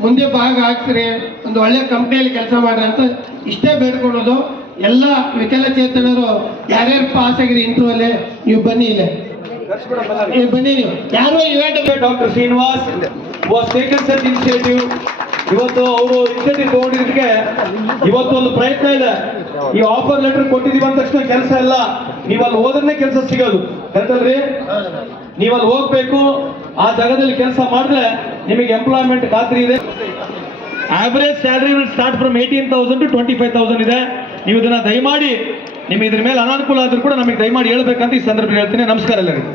ಮುಂದೆ ಭಾಗ ಹಾಕ್ಸ್ರಿ, ಒಂದು ಒಳ್ಳೆ ಕಂಪ್ನಿಯಲ್ಲಿ ಕೆಲಸ ಮಾಡ್ರಿ ಅಂತ ಇಷ್ಟೇ ಬೇಡ್ಕೊಳ್ಳೋದು ಎಲ್ಲ ವಿಕಲಚೇತನರು ಯಾರ್ಯಾರು ಪಾಸ್ ಆಗಿರಿ ಇಂಟರ್ವ್ಯೂಲ್ಲಿ ನೀವು ಬನ್ನಿ ಇಲ್ಲೇ. ಬನ್ನಿ ನೀವು. ಯಾರು doctor Srinivas was taken such initiative ಇವತ್ತು ಅವರು ಇನಿಷಿಯೇಟಿವ್ ತಗೊಂಡಿದ್ದಕ್ಕೆ ಇವತ್ತು ಒಂದು ಪ್ರಯತ್ನ ಇದೆ. ಈ ಆಫರ್ ಲೆಟರ್ ಕೊಟ್ಟಿದೀವಿ ಅಂದ ತಕ್ಷಣ ಕೆಲಸ ಇಲ್ಲ. ನೀವು ಅಲ್ಲಿ ಹೋದ್ರೆ ಕೆಲಸ ಸಿಗೋದು. ಕರೆಕ್ಟಲ್ರಿ ನೀವು ಅಲ್ಲಿ ಹೋಗ್ಬೇಕು. ಆ ಜಾಗದಲ್ಲಿ ಕೆಲಸ ಮಾಡಿದ್ರೆ ನಿಮಗೆ ಎಂಪ್ಲಾಯ್ಮೆಂಟ್ ಖಾತ್ರಿ ಇದೆ. Average salary start from eighteen thousand to twenty five thousand ಇದೆ. ನೀವು ಇದನ್ನ ದಯಮಾಡಿ ನಿಮಗೆ ಇದ್ರ ಮೇಲೆ ಅನಾನುಕೂಲ ಆದರೂ ಕೂಡ ನಮಗೆ ದಯಮಾಡಿ ಹೇಳ್ಬೇಕಂತ ಈ ಸಂದರ್ಭ ಹೇಳ್ತೀನಿ. ನಮಸ್ಕಾರ ಎಲ್ಲರಿಗೂ.